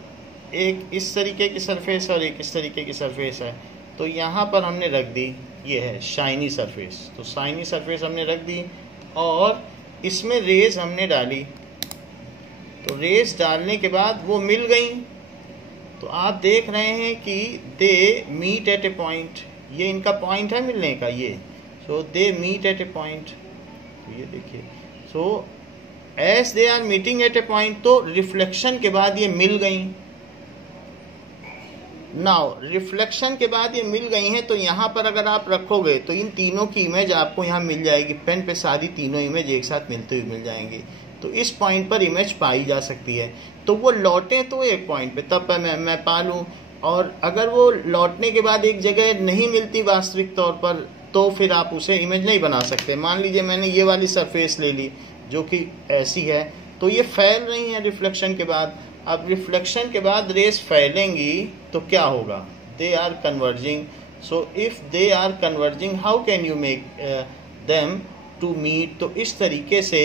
एक इस तरीके की सरफेस और एक इस तरीके की सरफेस है, तो यहाँ पर हमने रख दी, ये है शाइनी सरफेस, तो शाइनी सरफेस हमने रख दी और इसमें रेज हमने डाली, तो रेज डालने के बाद वो मिल गई। तो आप देख रहे हैं कि they meet at a point, ये इनका पॉइंट है मिलने का, ये, so they meet at a point, तो ये देखिए, so as they are meeting at a point, तो रिफ्लेक्शन के बाद ये मिल गई। नाउ रिफ्लेक्शन के बाद ये मिल गई हैं, तो यहाँ पर अगर आप रखोगे तो इन तीनों की इमेज आपको यहाँ मिल जाएगी, पेन पे सारी तीनों इमेज एक साथ मिलते हुए मिल जाएंगी, तो इस पॉइंट पर इमेज पाई जा सकती है। तो वो लौटे तो एक पॉइंट पे, तब मैं पा लूँ, और अगर वो लौटने के बाद एक जगह नहीं मिलती वास्तविक तौर पर तो फिर आप उसे इमेज नहीं बना सकते। मान लीजिए मैंने ये वाली सरफेस ले ली जो कि ऐसी है, तो ये फैल रही है रिफ्लेक्शन के बाद। अब रिफ्लेक्शन के बाद रेस फैलेंगी तो क्या होगा, they are converging. So if they are converging how can you make them to meet. तो इस तरीके से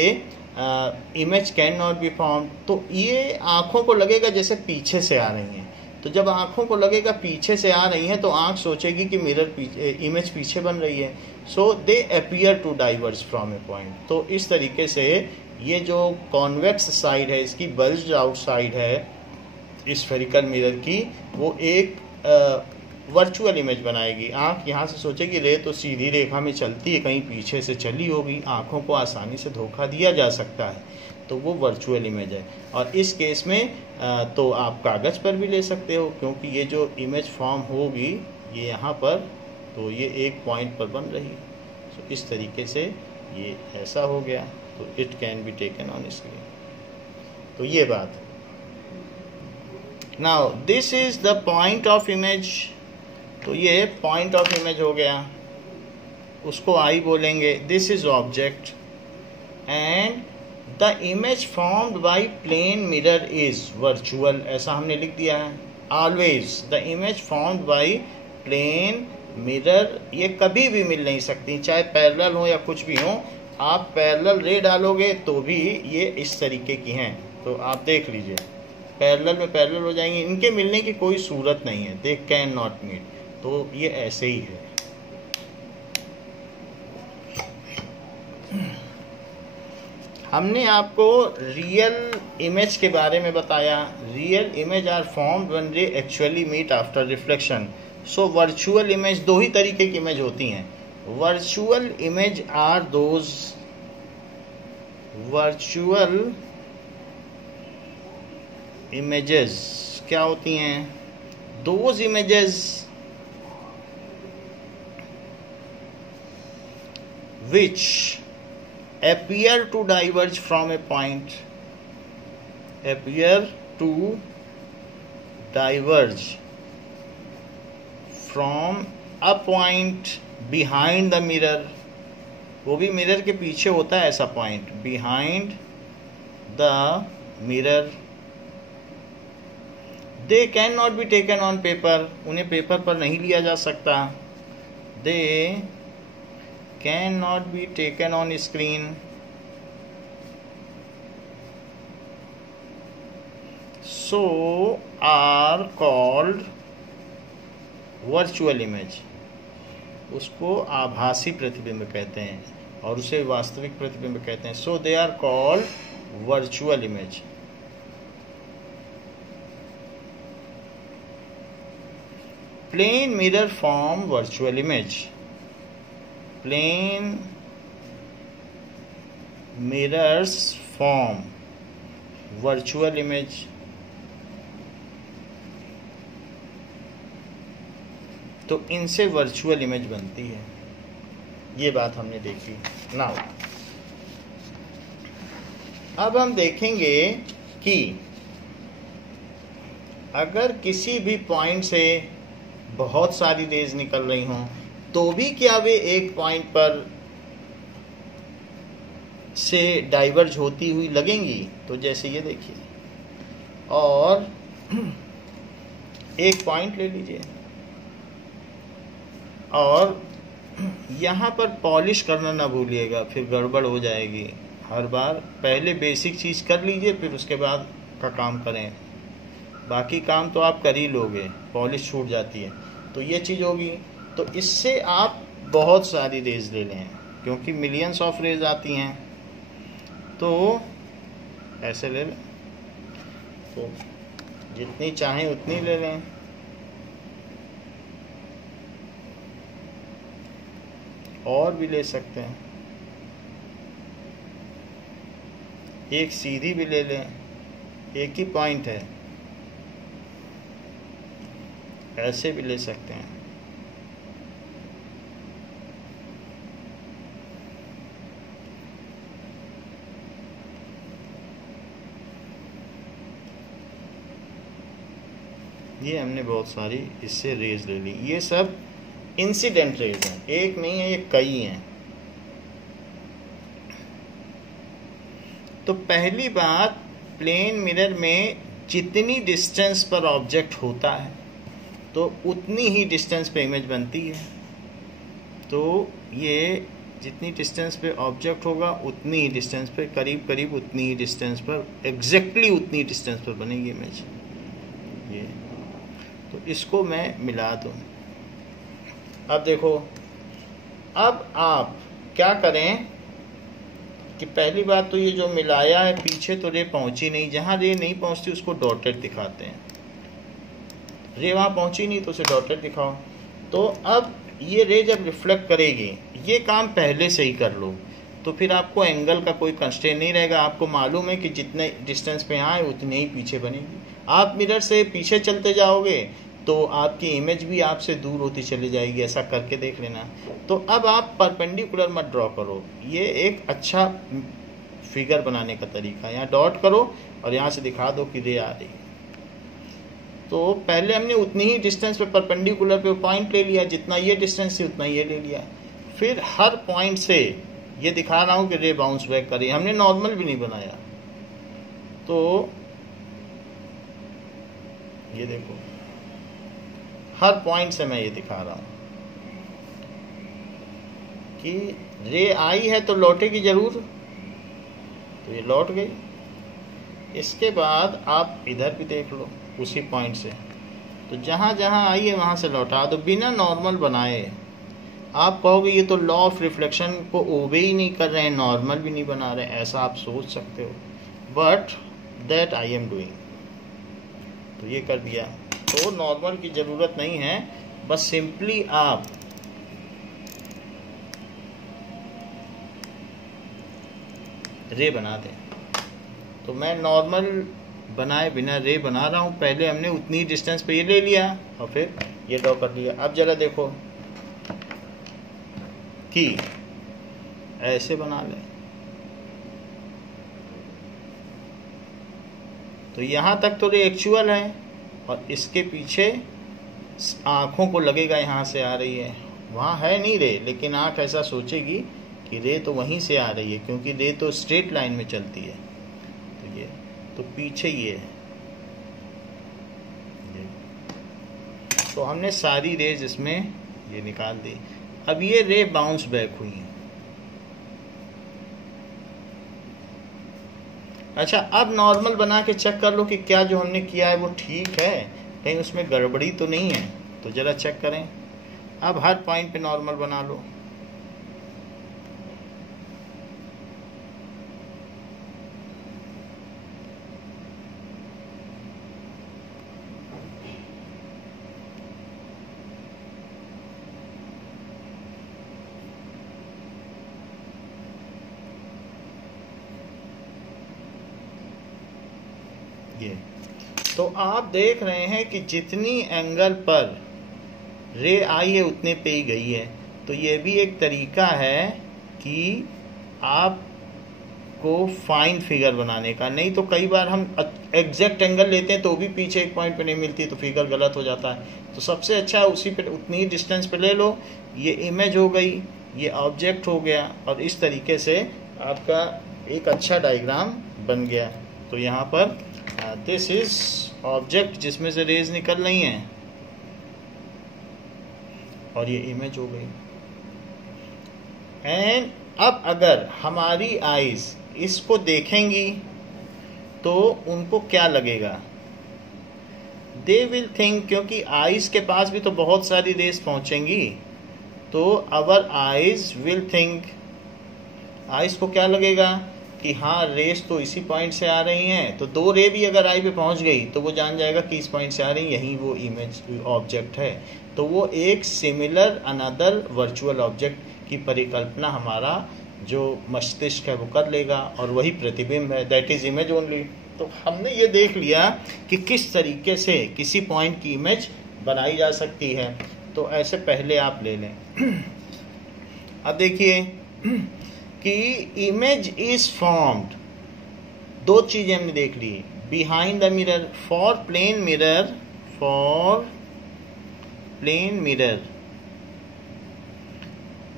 image can not be form. तो ये आँखों को लगेगा जैसे पीछे से आ रही हैं, तो जब आँखों को लगेगा पीछे से आ रही हैं तो आँख सोचेगी कि इमेज पीछे बन रही है। So they appear to diverge from a point. तो इस तरीके से ये जो कॉन्वेक्स साइड है, इसकी बल्ज्ड आउट साइड है स्फेरिकल मिरर की, वो एक वर्चुअल इमेज बनाएगी। आँख यहाँ से सोचेगी रे तो सीधी रेखा में चलती है, कहीं पीछे से चली होगी, आँखों को आसानी से धोखा दिया जा सकता है, तो वो वर्चुअल इमेज है। और इस केस में तो आप कागज़ पर भी ले सकते हो, क्योंकि ये जो इमेज फॉर्म होगी ये यहाँ पर, तो ये एक पॉइंट पर बन रही है। तो इस तरीके से ये ऐसा हो गया, तो it can be taken on screen. तो ये बात है। Now this is the point of image. तो ये पॉइंट ऑफ इमेज हो गया, उसको आई बोलेंगे। This is object and the image formed by plane mirror is virtual. ऐसा हमने लिख दिया है। Always the image formed by plane mirror, ये कभी भी मिल नहीं सकती, चाहे पैरेलल हो या कुछ भी हो। आप पैरेलल रे डालोगे तो भी ये इस तरीके की हैं, तो आप देख लीजिए पैरेलल में पैरेलल हो जाएंगे, इनके मिलने की कोई सूरत नहीं है। दे कैन नॉट मीट, तो ये ऐसे ही है। हमने आपको रियल इमेज के बारे में बताया। Real image are formed when they actually meet after reflection. So virtual image, दो ही तरीके की इमेज होती हैं। Virtual image are those, virtual images क्या होती हैं, those images which appear to diverge from a point, appear to diverge from a point behind the mirror। वो भी मिरर के पीछे होता है ऐसा point, behind the mirror। they cannot be taken on paper, उन्हें पेपर पर नहीं लिया जा सकता। they cannot be taken on screen, so are called virtual image। उसको आभासी प्रतिबिंब कहते हैं और उसे वास्तविक प्रतिबिंब कहते हैं। so they are called virtual image। plane mirror form virtual image। plane mirrors form virtual image। तो इनसे वर्चुअल इमेज बनती है, ये बात हमने देखी। नाउ अब हम देखेंगे कि अगर किसी भी पॉइंट से बहुत सारी रेज निकल रही हों तो भी क्या वे एक पॉइंट पर से डाइवर्ज होती हुई लगेंगी। तो जैसे ये देखिए, और एक पॉइंट ले लीजिए और यहाँ पर पॉलिश करना ना भूलिएगा, फिर गड़बड़ हो जाएगी। हर बार पहले बेसिक चीज़ कर लीजिए, फिर उसके बाद का काम करें। बाकी काम तो आप कर ही लोगे, पॉलिश छूट जाती है। तो ये चीज़ होगी। तो इससे आप बहुत सारी रेज ले लें, क्योंकि मिलियंस ऑफ रेज आती हैं। तो ऐसे ले लें, तो जितनी चाहें उतनी ले लें। और भी ले सकते हैं, एक सीधी भी ले लें, एक ही पॉइंट है, ऐसे भी ले सकते हैं। ये हमने बहुत सारी इससे रेज ले ली। ये सब इंसिडेंट रेज हैं, एक नहीं है, ये कई हैं। तो पहली बात, प्लेन मिरर में जितनी डिस्टेंस पर ऑब्जेक्ट होता है तो उतनी ही डिस्टेंस पे इमेज बनती है। तो ये जितनी डिस्टेंस पे ऑब्जेक्ट होगा उतनी ही डिस्टेंस पे, करीब करीब उतनी ही डिस्टेंस पर, एग्जैक्टली उतनी डिस्टेंस पर बनेगी इमेज। ये तो इसको मैं मिला दूँ। अब देखो, अब आप क्या करें कि पहली बात तो ये जो मिलाया है पीछे तो रे पहुंची नहीं, जहाँ रे नहीं पहुंचती उसको डॉटेड दिखाते हैं। रे वहाँ पहुंची नहीं तो उसे डॉटेड दिखाओ। तो अब ये रे जब रिफ्लेक्ट करेगी, ये काम पहले से ही कर लो तो फिर आपको एंगल का कोई कंस्ट्रेंट नहीं रहेगा। आपको मालूम है कि जितने डिस्टेंस पे आए उतने ही पीछे बनेगी। आप मिरर से पीछे चलते जाओगे तो आपकी इमेज भी आपसे दूर होती चली जाएगी। ऐसा करके देख लेना। तो अब आप परपेंडिकुलर मत ड्रॉ करो, ये एक अच्छा फिगर बनाने का तरीका है। यहाँ डॉट करो और यहाँ से दिखा दो कि रे आ रही है। तो पहले हमने उतनी ही डिस्टेंस पे परपेंडिकुलर पे पॉइंट ले लिया, जितना ये डिस्टेंस है उतना ये ले लिया। फिर हर पॉइंट से ये दिखा रहा हूँ कि रे बाउंस बैक करी, हमने नॉर्मल भी नहीं बनाया। तो ये देखो, हर पॉइंट से मैं ये दिखा रहा हूँ कि रे आई है तो लौटेगी जरूर, तो ये लौट गई। इसके बाद आप इधर भी देख लो उसी पॉइंट से, तो जहाँ जहाँ आई है वहाँ से लौटा दो बिना नॉर्मल बनाए। आप कहोगे ये तो लॉ ऑफ रिफ्लेक्शन को ओबे ही नहीं कर रहे हैं, नॉर्मल भी नहीं बना रहे, ऐसा आप सोच सकते हो, but that I am doing. तो ये कर दिया, तो नॉर्मल की ज़रूरत नहीं है, बस सिंपली आप रे बना दें। तो मैं नॉर्मल बनाए बिना रे बना रहा हूँ। पहले हमने उतनी डिस्टेंस पे ये ले लिया और फिर ये ड्रॉ कर लिया। अब जरा देखो कि ऐसे बना लें तो यहाँ तक तो रे एक्चुअल है और इसके पीछे आँखों को लगेगा यहाँ से आ रही है, वहाँ है नहीं रे, लेकिन आँख ऐसा सोचेगी कि रे तो वहीं से आ रही है क्योंकि रे तो स्ट्रेट लाइन में चलती है। तो ये तो पीछे ये है। तो हमने सारी रेज इसमें ये निकाल दी। अब ये रे बाउंस बैक हुई है। अच्छा, अब नॉर्मल बना के चेक कर लो कि क्या जो हमने किया है वो ठीक है, कहीं उसमें गड़बड़ी तो नहीं है। तो ज़रा चेक करें। अब हर पॉइंट पे नॉर्मल बना लो। ये तो आप देख रहे हैं कि जितनी एंगल पर रे आई है उतने पे ही गई है। तो ये भी एक तरीका है कि आपको फाइन फिगर बनाने का। नहीं तो कई बार हम एग्जैक्ट एंगल लेते हैं तो भी पीछे एक पॉइंट पे नहीं मिलती, तो फिगर गलत हो जाता है। तो सबसे अच्छा है उसी पे उतनी ही डिस्टेंस पे ले लो। ये इमेज हो गई, ये ऑब्जेक्ट हो गया, और इस तरीके से आपका एक अच्छा डायग्राम बन गया। तो यहाँ पर दिस इज ऑब्जेक्ट जिसमें से रेज निकल रही हैं और ये इमेज हो गई। एंड अब अगर हमारी आईज इसको देखेंगी तो उनको क्या लगेगा? दे विल थिंक, क्योंकि आईज के पास भी तो बहुत सारी रेज पहुंचेंगी, तो अवर आईज विल थिंक, आईज को क्या लगेगा कि हाँ रेस तो इसी पॉइंट से आ रही हैं। तो दो रे भी अगर आई पे पहुंच गई तो वो जान जाएगा कि इस पॉइंट से आ रही, यही वो इमेज ऑब्जेक्ट है। तो वो एक सिमिलर अनदर वर्चुअल ऑब्जेक्ट की परिकल्पना हमारा जो मस्तिष्क है वो कर लेगा, और वही प्रतिबिंब है, दैट इज इमेज ओनली। तो हमने ये देख लिया कि किस तरीके से किसी पॉइंट की इमेज बनाई जा सकती है। तो ऐसे पहले आप ले लें। अब देखिए कि इमेज इज फॉर्म्ड, दो चीजें हमने देख ली। Behind the mirror, for plane mirror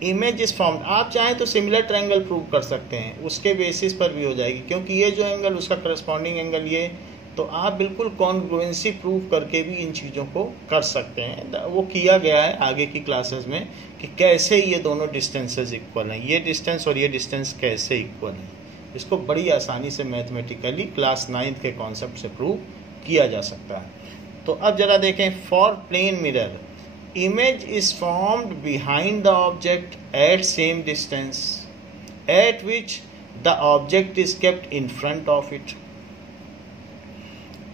image is formed, आप चाहें तो सिमिलर ट्रायंगल प्रूव कर सकते हैं, उसके बेसिस पर भी हो जाएगी, क्योंकि ये जो एंगल उसका करस्पॉन्डिंग एंगल ये, तो आप बिल्कुल कॉन्ग्रुएंसी प्रूव करके भी इन चीज़ों को कर सकते हैं। वो किया गया है आगे की क्लासेस में कि कैसे ये दोनों डिस्टेंसेस इक्वल हैं, ये डिस्टेंस और ये डिस्टेंस कैसे इक्वल हैं। इसको बड़ी आसानी से मैथमेटिकली क्लास 9th के कॉन्सेप्ट से प्रूव किया जा सकता है। तो अब जरा देखें, for plane mirror image is formed behind the object at same distance at which the object is kept in front of it.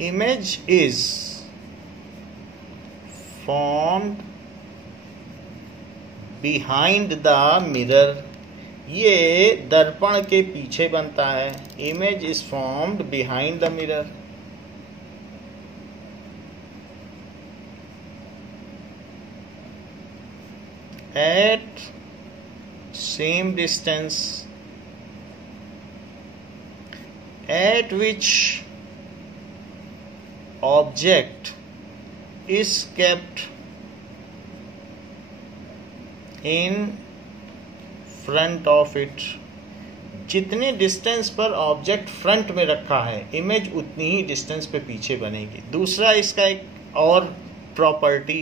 Image is formed behind the mirror, ये दर्पण के पीछे बनता है। Image is formed behind the mirror. At same distance at which object is kept in front of it, जितने distance पर object front में रखा है इमेज उतनी ही डिस्टेंस पे पीछे बनेगी। दूसरा इसका एक और प्रॉपर्टी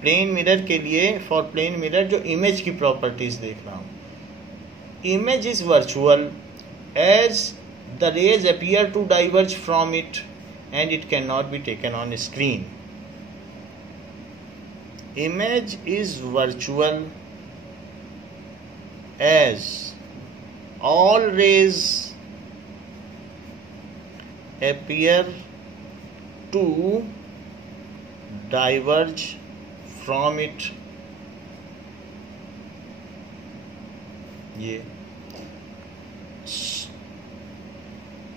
प्लेन मिरर के लिए, फॉर प्लेन मिरर जो इमेज की प्रॉपर्टीज देख रहा हूँ, image is virtual as the rays appear to diverge from it and it can not be taken on screen. Image is virtual as all rays appear to diverge from it, ये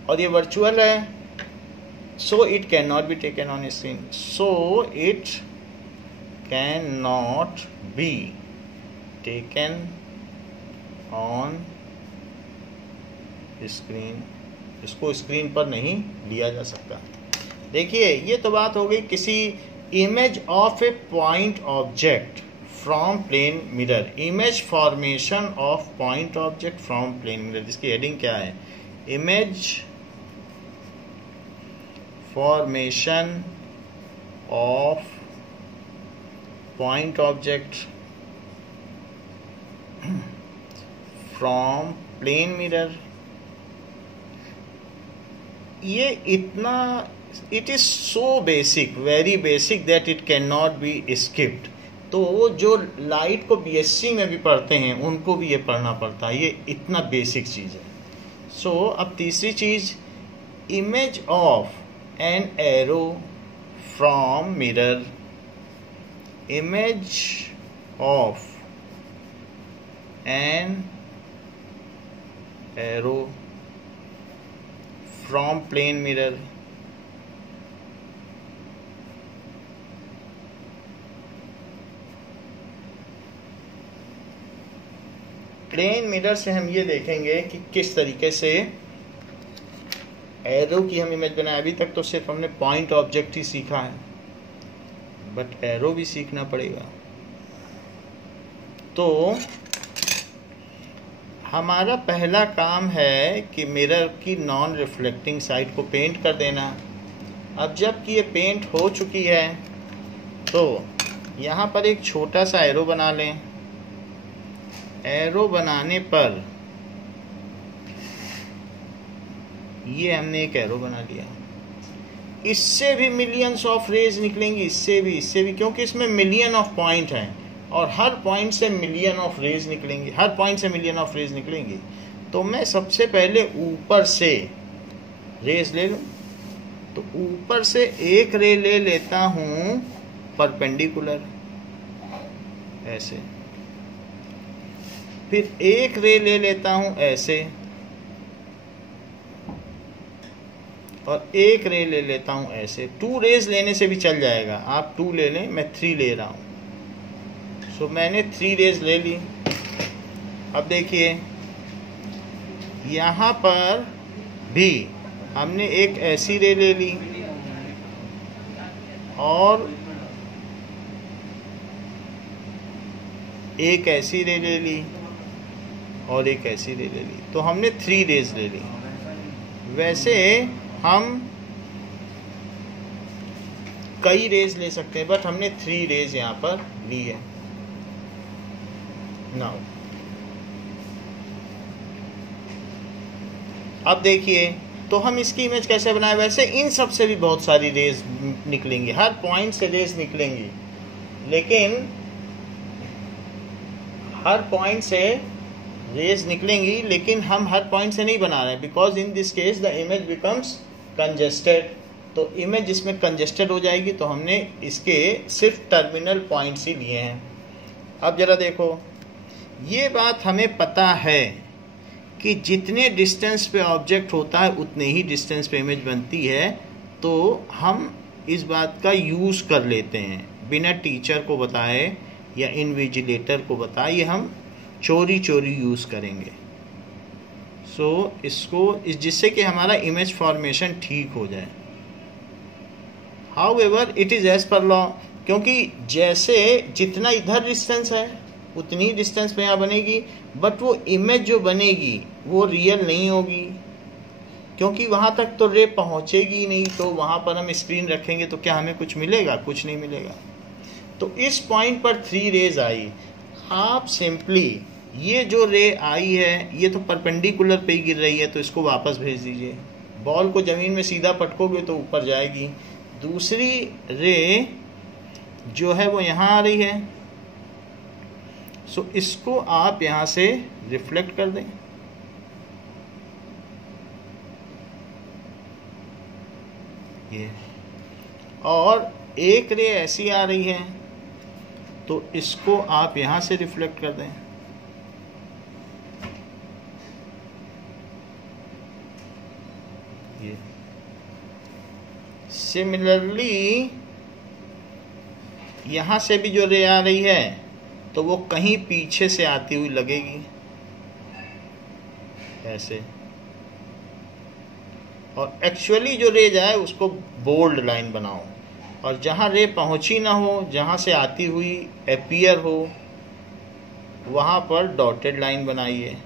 और ये virtual है, so it can not be taken on screen, so it can not be taken on screen, इसको screen पर नहीं लिया जा सकता। देखिए ये तो बात हो गई किसी image of a point object from plane mirror, image formation of point object from plane mirror, जिसकी हेडिंग क्या है, image formation of point object from plane mirror. ये इतना, it is so basic, very basic that it can not be skipped. तो जो light को BSc में भी पढ़ते हैं उनको भी ये पढ़ना पड़ता है, ये इतना बेसिक चीज़ है। सो अब तीसरी चीज़, image of an arrow from mirror, image of an arrow from plane mirror. Plane mirror से हम ये देखेंगे कि किस तरीके से एरो की हम इमेज बनाए। अभी तक तो सिर्फ हमने पॉइंट ऑब्जेक्ट ही सीखा है, बट एरो भी सीखना पड़ेगा। तो हमारा पहला काम है कि मिरर की नॉन रिफ्लेक्टिंग साइड को पेंट कर देना। अब जबकि ये पेंट हो चुकी है तो यहाँ पर एक छोटा सा एरो बना लें। एरो बनाने पर ये हमने एक एरो बना लिया, इससे भी मिलियंस ऑफ रेज निकलेंगी, इससे भी, क्योंकि इसमें मिलियन ऑफ पॉइंट हैं और हर पॉइंट से मिलियन ऑफ रेज निकलेंगी, हर पॉइंट से मिलियन ऑफ रेज निकलेंगी। तो मैं सबसे पहले ऊपर से रेज ले लूं, तो ऊपर से एक रे ले लेता हूं परपेंडिकुलर ऐसे, फिर एक रे ले लेता हूं ऐसे, और एक रे ले लेता हूं ऐसे। 2 रेज लेने से भी चल जाएगा, आप 2 ले लें, मैं 3 ले रहा हूं। सो मैंने 3 रेज ले ली। अब देखिए यहाँ पर भी हमने एक ऐसी रे ले ली और एक ऐसी रे ले ली और एक ऐसी रे ले ली, तो हमने 3 रेज ले ली। वैसे हम कई रेज ले सकते हैं, बट हमने 3 रेज यहाँ पर ली है। नाउ अब देखिए, तो हम इसकी इमेज कैसे बनाए। वैसे इन सब से भी बहुत सारी रेज निकलेंगी, हर पॉइंट से रेज निकलेंगी, लेकिन हर पॉइंट से रेज निकलेंगी, लेकिन हम हर पॉइंट से नहीं बना रहे हैं, because in this case the image becomes congested. तो इमेज इसमें कंजेस्टेड हो जाएगी, तो हमने इसके सिर्फ टर्मिनल पॉइंट्स ही लिए हैं। अब जरा देखो, ये बात हमें पता है कि जितने डिस्टेंस पे ऑब्जेक्ट होता है उतने ही डिस्टेंस पे इमेज बनती है, तो हम इस बात का यूज़ कर लेते हैं बिना टीचर को बताए या इन्विजिलेटर को बताए, ये हम चोरी चोरी यूज़ करेंगे। सो इसको जिससे कि हमारा इमेज फॉर्मेशन ठीक हो जाए। However it is as per law, क्योंकि जैसे जितना इधर डिस्टेंस है उतनी डिस्टेंस पे यहाँ बनेगी, बट वो इमेज जो बनेगी वो रियल नहीं होगी, क्योंकि वहाँ तक तो रे पहुँचेगी नहीं। तो वहाँ पर हम स्क्रीन रखेंगे तो क्या हमें कुछ मिलेगा? कुछ नहीं मिलेगा। तो इस पॉइंट पर 3 रेज आई। आप सिंपली ये जो रे आई है ये तो परपेंडिकुलर पे ही गिर रही है, तो इसको वापस भेज दीजिए। बॉल को ज़मीन में सीधा पटकोगे तो ऊपर जाएगी। दूसरी रे जो है वो यहाँ आ रही है, सो इसको आप यहाँ से रिफ्लेक्ट कर दें। ये और एक रे ऐसी आ रही है, तो इसको आप यहाँ से रिफ्लेक्ट कर दें। ये सिमिलरली यहाँ से भी जो रे आ रही है तो वो कहीं पीछे से आती हुई लगेगी ऐसे, और एक्चुअली जो रे जाए उसको बोल्ड लाइन बनाओ, और जहाँ रे पहुँची ना हो, जहाँ से आती हुई अपीयर हो, वहाँ पर डॉटेड लाइन बनाइए।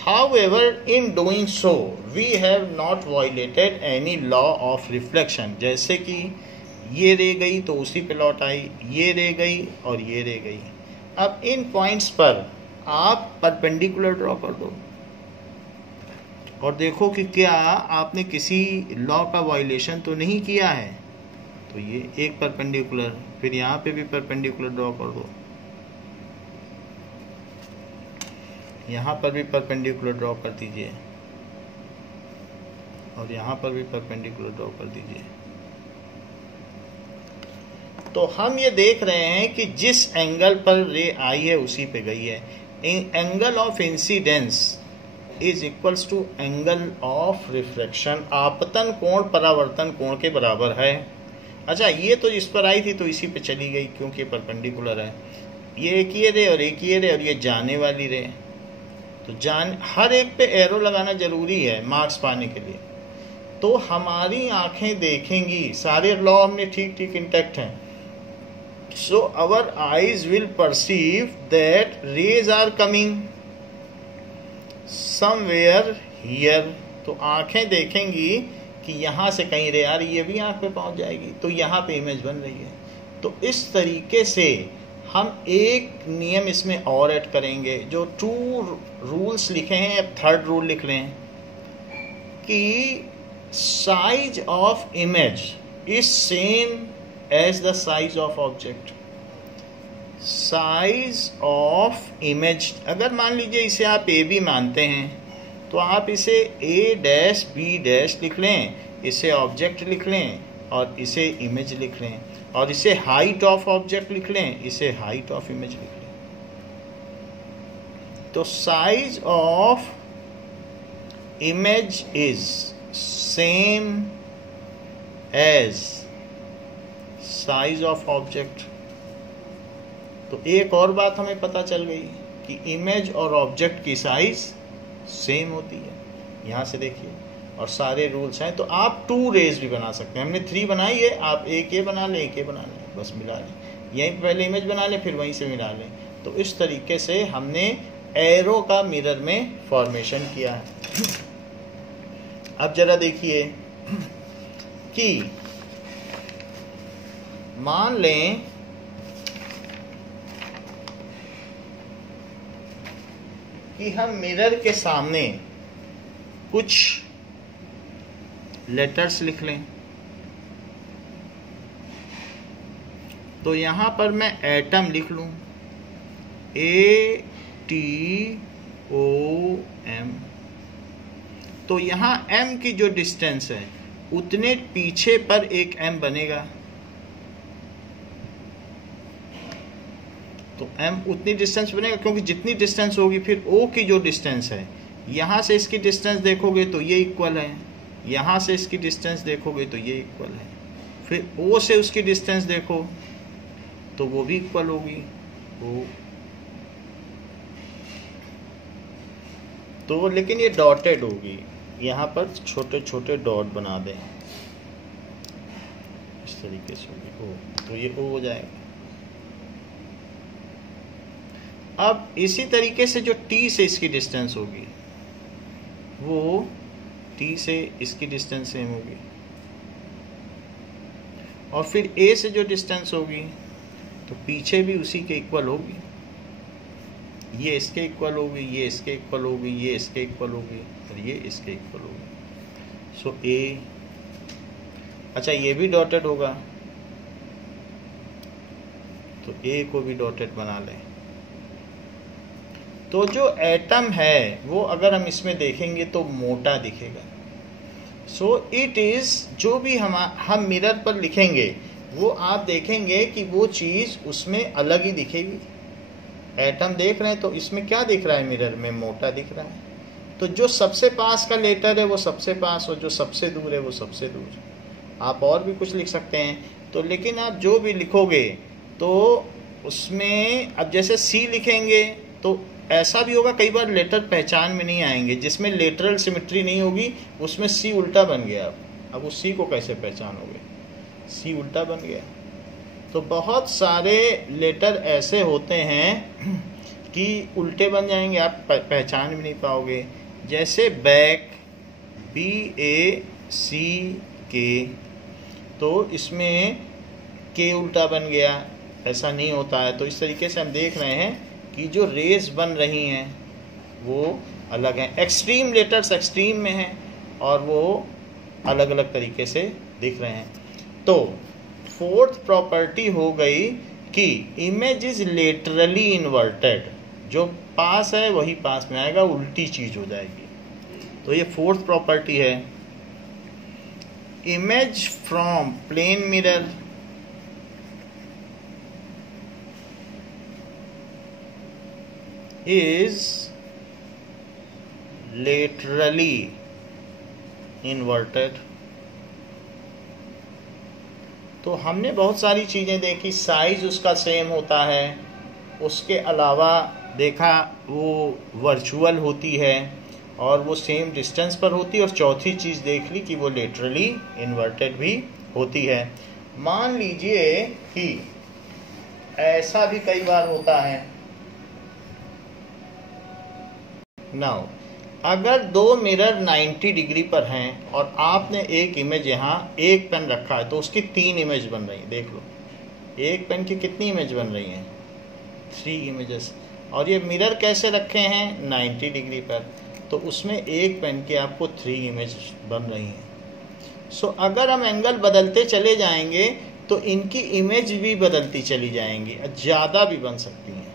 However, in doing so, we have not violated any law of reflection। जैसे कि ये रे गई तो उसी पे लौट आई, ये रे गई और ये रे गई। अब इन पॉइंट्स पर आप परपेंडिकुलर ड्रॉ कर दो और देखो कि क्या आपने किसी लॉ का वायलेशन तो नहीं किया है। तो ये एक परपेंडिकुलर, फिर यहाँ पे भी परपेंडिकुलर ड्रॉ कर दो, यहाँ पर भी परपेंडिकुलर ड्रॉ कर दीजिए और यहाँ पर भी परपेंडिकुलर ड्रॉ कर दीजिए। तो हम ये देख रहे हैं कि जिस एंगल पर रे आई है उसी पे गई है। Angle of incidence is equals to angle of reflection. आपतन कोण परावर्तन कोण के बराबर है। अच्छा, ये तो इस पर आई थी तो इसी पे चली गई क्योंकि परपेंडिकुलर है। ये एक ये रे और एक ये रे और ये जाने वाली रे, तो हर एक पे एरो लगाना जरूरी है मार्क्स पाने के लिए। तो हमारी आंखें देखेंगी, सारे लॉ हमने ठीक ठीक इंटैक्ट हैं। So our eyes will perceive that rays are coming somewhere here. तो आंखें देखेंगी कि यहाँ से कहीं रे आ रही है, ये भी आंख पे पहुँच जाएगी, तो यहाँ पे इमेज बन रही है। तो इस तरीके से हम एक नियम इसमें और ऐड करेंगे। जो 2 रूल्स लिखे हैं, अब 3rd रूल लिख लें कि size of image is same as the size of object. Size of image, अगर मान लीजिए इसे आप ए बी मानते हैं तो आप इसे ए डैश बी डैश लिख लें, इसे ऑब्जेक्ट लिख लें और इसे इमेज लिख लें, और इसे हाइट ऑफ ऑब्जेक्ट लिख लें, इसे हाइट ऑफ इमेज लिख लें। तो size of image is same as size of object. तो एक और बात हमें पता चल गई कि इमेज और ऑब्जेक्ट की साइज सेम होती है। यहाँ से देखिए, और सारे रूल्स हैं। तो आप 2 रेज भी बना सकते हैं। हमने 3 बनाई है, आप एक ये बना लें, एक ये बना लें, बस मिला लें। यहीं पहले इमेज बना लें फिर वहीं से मिला लें। तो इस तरीके से हमने एरो का मिरर में फॉर्मेशन किया है। अब जरा देखिए कि मान लें कि हम मिरर के सामने कुछ लेटर्स लिख लें। तो यहां पर मैं एटम लिख लूं, ATOM। तो यहां M की जो डिस्टेंस है उतने पीछे पर एक M बनेगा। तो M उतनी डिस्टेंस बनेगा क्योंकि जितनी डिस्टेंस होगी फिर O की जो डिस्टेंस है, यहां से इसकी डिस्टेंस देखोगे तो ये इक्वल है, यहां से इसकी डिस्टेंस देखोगे तो ये इक्वल है, फिर O से उसकी डिस्टेंस देखो तो वो भी इक्वल होगी O। तो लेकिन ये डॉटेड होगी, यहाँ पर छोटे छोटे डॉट बना दें, इस तरीके से होगी O, तो ये O हो जाएगा। अब इसी तरीके से जो T से इसकी डिस्टेंस होगी वो T से इसकी डिस्टेंस सेम होगी, और फिर A से जो डिस्टेंस होगी तो पीछे भी उसी के इक्वल होगी, ये इसके इक्वल होगी, ये इसके इक्वल होगी, ये इसके इक्वल होगी और ये इसके इक्वल होगी। सो A, अच्छा ये भी डॉटेड होगा तो A को भी डॉटेड बना लें। तो जो एटम है वो अगर हम इसमें देखेंगे तो मोटा दिखेगा। सो इट इज, जो भी हम मिरर पर लिखेंगे वो आप देखेंगे कि वो चीज उसमें अलग ही दिखेगी। एटम देख रहे हैं तो इसमें क्या दिख रहा है, मिरर में मोटा दिख रहा है। तो जो सबसे पास का लेटर है वो सबसे पास, और जो सबसे दूर है वो सबसे दूर। आप और भी कुछ लिख सकते हैं। तो लेकिन आप जो भी लिखोगे तो उसमें, अब जैसे सी लिखेंगे तो ऐसा भी होगा कई बार लेटर पहचान में नहीं आएंगे, जिसमें लेटरल सिमेट्री नहीं होगी उसमें सी उल्टा बन गया। अब उस सी को कैसे पहचानोगे, सी उल्टा बन गया। तो बहुत सारे लेटर ऐसे होते हैं कि उल्टे बन जाएंगे, आप पहचान भी नहीं पाओगे। जैसे बैक, BACK, तो इसमें के उल्टा बन गया, ऐसा नहीं होता है। तो इस तरीके से हम देख रहे हैं कि जो रेस बन रही हैं वो अलग हैं। एक्सट्रीम लेटर्स एक्सट्रीम में हैं और वो अलग अलग तरीके से दिख रहे हैं। तो फोर्थ प्रॉपर्टी हो गई कि इमेज इज लेटरली इन्वर्टेड, जो पास है वही पास में आएगा, उल्टी चीज हो जाएगी। तो ये फोर्थ प्रॉपर्टी है। Image from plane mirror is laterally inverted। तो हमने बहुत सारी चीज़ें देखी, साइज उसका सेम होता है, उसके अलावा देखा वो वर्चुअल होती है और वो सेम डिस्टेंस पर होती है, और चौथी चीज़ देख ली कि वो लेटरली इन्वर्टेड भी होती है। मान लीजिए कि ऐसा भी कई बार होता है। नाउ अगर दो मिरर 90 डिग्री पर हैं और आपने एक इमेज यहाँ एक पेन रखा है तो उसकी 3 इमेज बन रही है। देख लो, एक पेन की कितनी इमेज बन रही हैं, 3 इमेजेस। और ये मिरर कैसे रखे हैं, 90 डिग्री पर, तो उसमें एक पेन की आपको 3 इमेज बन रही हैं। सो अगर हम एंगल बदलते चले जाएंगे तो इनकी इमेज भी बदलती चली जाएंगी, ज़्यादा भी बन सकती हैं।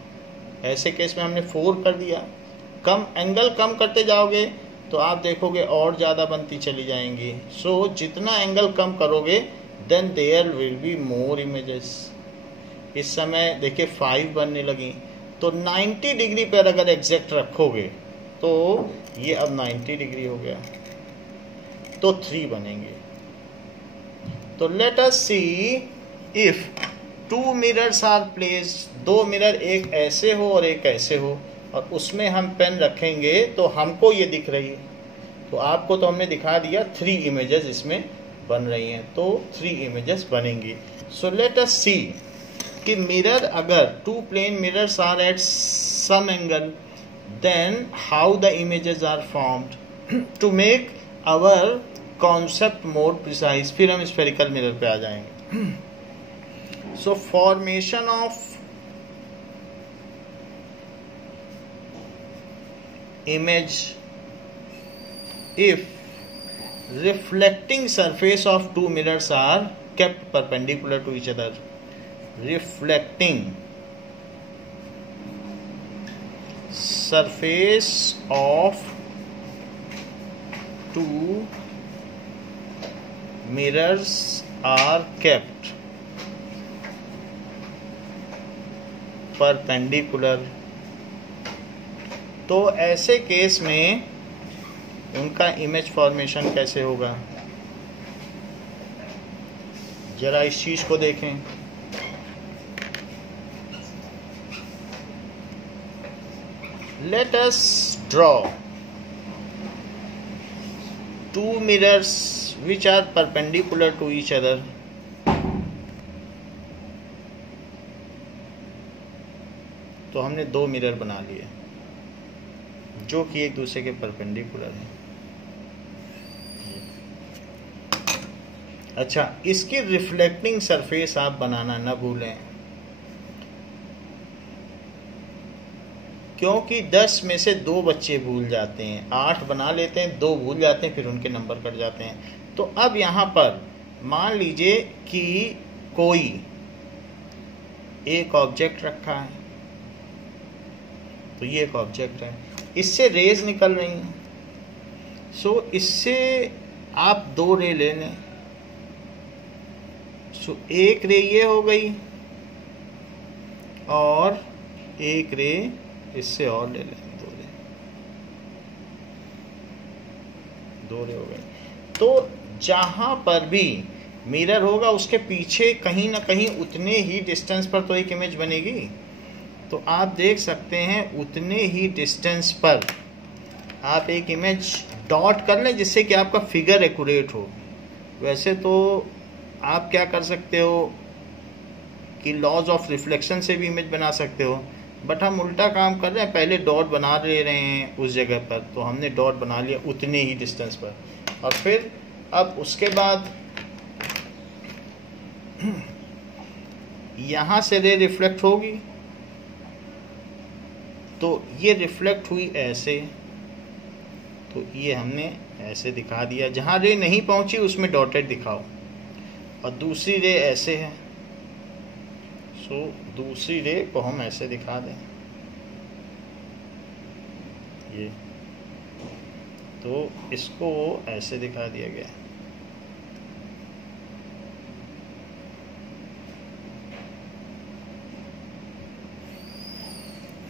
ऐसे केस में हमने 4 कर दिया। कम एंगल कम करते जाओगे तो आप देखोगे और ज़्यादा बनती चली जाएंगी। सो जितना एंगल कम करोगे then there will be more images. इस समय देखिए 5 बनने लगी। तो 90 डिग्री पर अगर एग्जैक्ट रखोगे तो ये अब 90 डिग्री हो गया, तो 3 बनेंगे। तो let us see if 2 mirrors are placed, 2 mirror एक ऐसे हो और एक ऐसे हो, और उसमें हम पेन रखेंगे तो हमको ये दिख रही है। तो आपको तो हमने दिखा दिया 3 इमेजेस इसमें बन रही हैं, तो 3 इमेजेस बनेंगी। सो लेट अस सी कि मिरर अगर two plane mirrors are at some angle then how the images are formed to make our concept more precise. फिर हम स्फेरिकल मिरर पे आ जाएंगे। So formation of image if reflecting surface of two mirrors are kept perpendicular to each other. Reflecting surface of two mirrors are kept perpendicular, तो ऐसे case में उनका image formation कैसे होगा, जरा इस चीज को देखें। Let us draw two mirrors which are perpendicular to each other. तो हमने दो मिरर बना लिए जो कि एक दूसरे के परपेंडिकुलर हैं। अच्छा, इसकी रिफ्लेक्टिंग सरफेस आप बनाना न भूलें, क्योंकि 10 में से 2 बच्चे भूल जाते हैं, 8 बना लेते हैं, 2 भूल जाते हैं, फिर उनके नंबर कट जाते हैं। तो अब यहाँ पर मान लीजिए कि कोई एक ऑब्जेक्ट रखा है, तो ये एक ऑब्जेक्ट है, इससे रेज निकल रही हैं। सो इससे आप 2 रे ले लें। सो एक रे ये हो गई और एक रे इससे और ले लें, 2 रे हो गई। तो जहां पर भी मिरर होगा उसके पीछे कहीं ना कहीं उतने ही डिस्टेंस पर तो एक इमेज बनेगी। तो आप देख सकते हैं उतने ही डिस्टेंस पर आप एक इमेज डॉट कर लें जिससे कि आपका फिगर एक्यूरेट हो। वैसे तो आप क्या कर सकते हो कि लॉज ऑफ रिफ्लेक्शन से भी इमेज बना सकते हो, बट हम उल्टा काम कर रहे हैं, पहले डॉट बना ले रहे हैं उस जगह पर, तो हमने डॉट बना लिया उतने ही डिस्टेंस पर। और फिर अब उसके बाद यहाँ से रे रिफ्लेक्ट होगी, तो ये रिफ्लेक्ट हुई ऐसे, तो ये हमने ऐसे दिखा दिया। जहाँ रे नहीं पहुंची उसमें डॉटेड दिखाओ। और दूसरी रे ऐसे है, सो दूसरी रे को हम ऐसे दिखा दें, ये, तो इसको ऐसे दिखा दिया गया।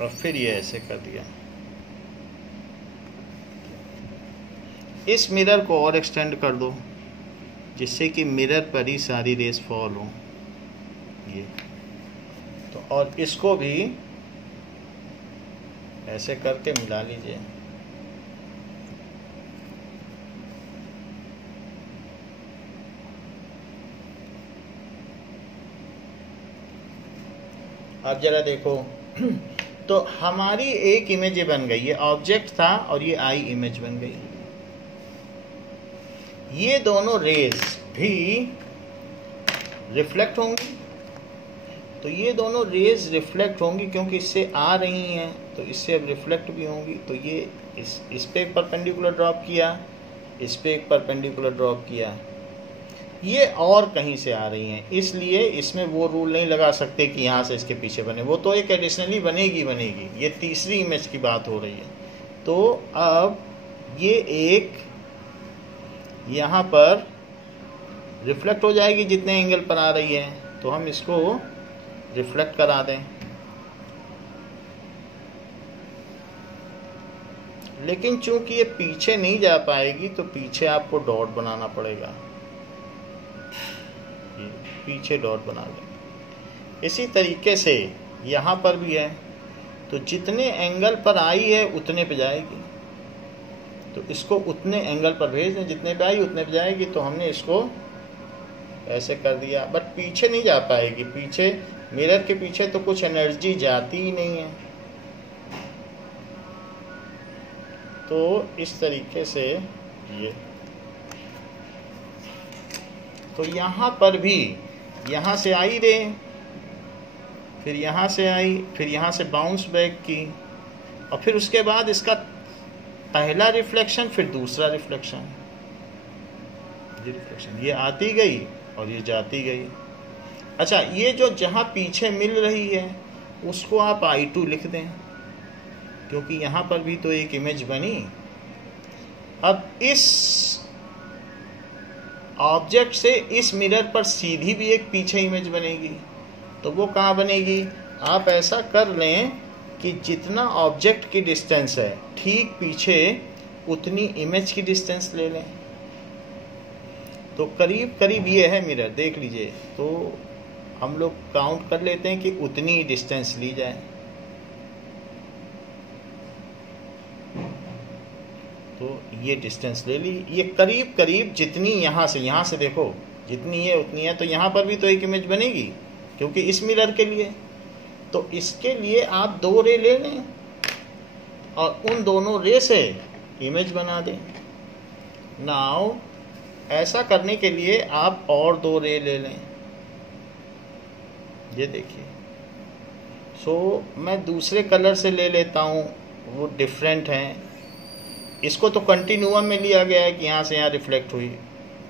और फिर ये ऐसे कर दिया। इस मिरर को और एक्सटेंड कर दो जिससे कि मिरर पर ही सारी रेस फॉल हो, ये तो। और इसको भी ऐसे करके मिला लीजिए। अब जरा देखो तो हमारी एक इमेज ये बन गई, ये ऑब्जेक्ट था और ये आई इमेज बन गई। ये दोनों रेज भी रिफ्लेक्ट होंगी, तो ये दोनों रेज रिफ्लेक्ट होंगी क्योंकि इससे आ रही हैं, तो इससे अब रिफ्लेक्ट भी होंगी। तो ये इस पे एक परपेंडिकुलर ड्रॉप किया, इस पे एक परपेंडिकुलर ड्रॉप किया, ये और कहीं से आ रही हैं, इसलिए इसमें वो रूल नहीं लगा सकते कि यहाँ से इसके पीछे बने, वो तो एक एडिशनली बनेगी। ये तीसरी इमेज की बात हो रही है। तो अब ये एक यहाँ पर रिफ्लेक्ट हो जाएगी जितने एंगल पर आ रही है, तो हम इसको रिफ्लेक्ट करा दें। लेकिन चूंकि ये पीछे नहीं जा पाएगी तो पीछे आपको डॉट बनाना पड़ेगा, पीछे डॉट बना लें। इसी तरीके से यहाँ पर भी है, तो जितने एंगल पर आई है उतने पे जाएगी, तो इसको उतने एंगल पर भेज दें, जितने पे आई उतने पे जाएगी। तो हमने इसको ऐसे कर दिया, बट पीछे नहीं जा पाएगी, पीछे मिरर के पीछे तो कुछ एनर्जी जाती ही नहीं है। तो इस तरीके से ये, तो यहाँ पर भी यहाँ से आई रे, फिर यहाँ से आई, फिर यहाँ से बाउंस बैक की, और फिर उसके बाद इसका पहला रिफ्लेक्शन, फिर दूसरा रिफ्लेक्शन, ये आती गई और ये जाती गई। अच्छा, ये जो जहाँ पीछे मिल रही है उसको आप I2 लिख दें, क्योंकि यहाँ पर भी तो एक इमेज बनी। अब इस ऑब्जेक्ट से इस मिरर पर सीधी भी एक पीछे इमेज बनेगी, तो वो कहाँ बनेगी? आप ऐसा कर लें कि जितना ऑब्जेक्ट की डिस्टेंस है ठीक पीछे उतनी इमेज की डिस्टेंस ले लें। तो करीब करीब ये है मिरर, देख लीजिए। तो हम लोग काउंट कर लेते हैं कि उतनी ही डिस्टेंस ली जाए। तो ये डिस्टेंस ले ली, ये करीब करीब जितनी यहाँ से देखो जितनी है उतनी है। तो यहाँ पर भी तो एक इमेज बनेगी, क्योंकि इस मिरर के लिए। तो इसके लिए आप 2 रे ले लें और उन दोनों रे से इमेज बना दें। नाउ ऐसा करने के लिए आप और 2 रे ले लें, ये देखिए। सो मैं दूसरे कलर से ले लेता हूँ, वो डिफरेंट हैं। इसको तो कंटिन्यूम में लिया गया है कि यहाँ से यहाँ रिफ्लेक्ट हुई,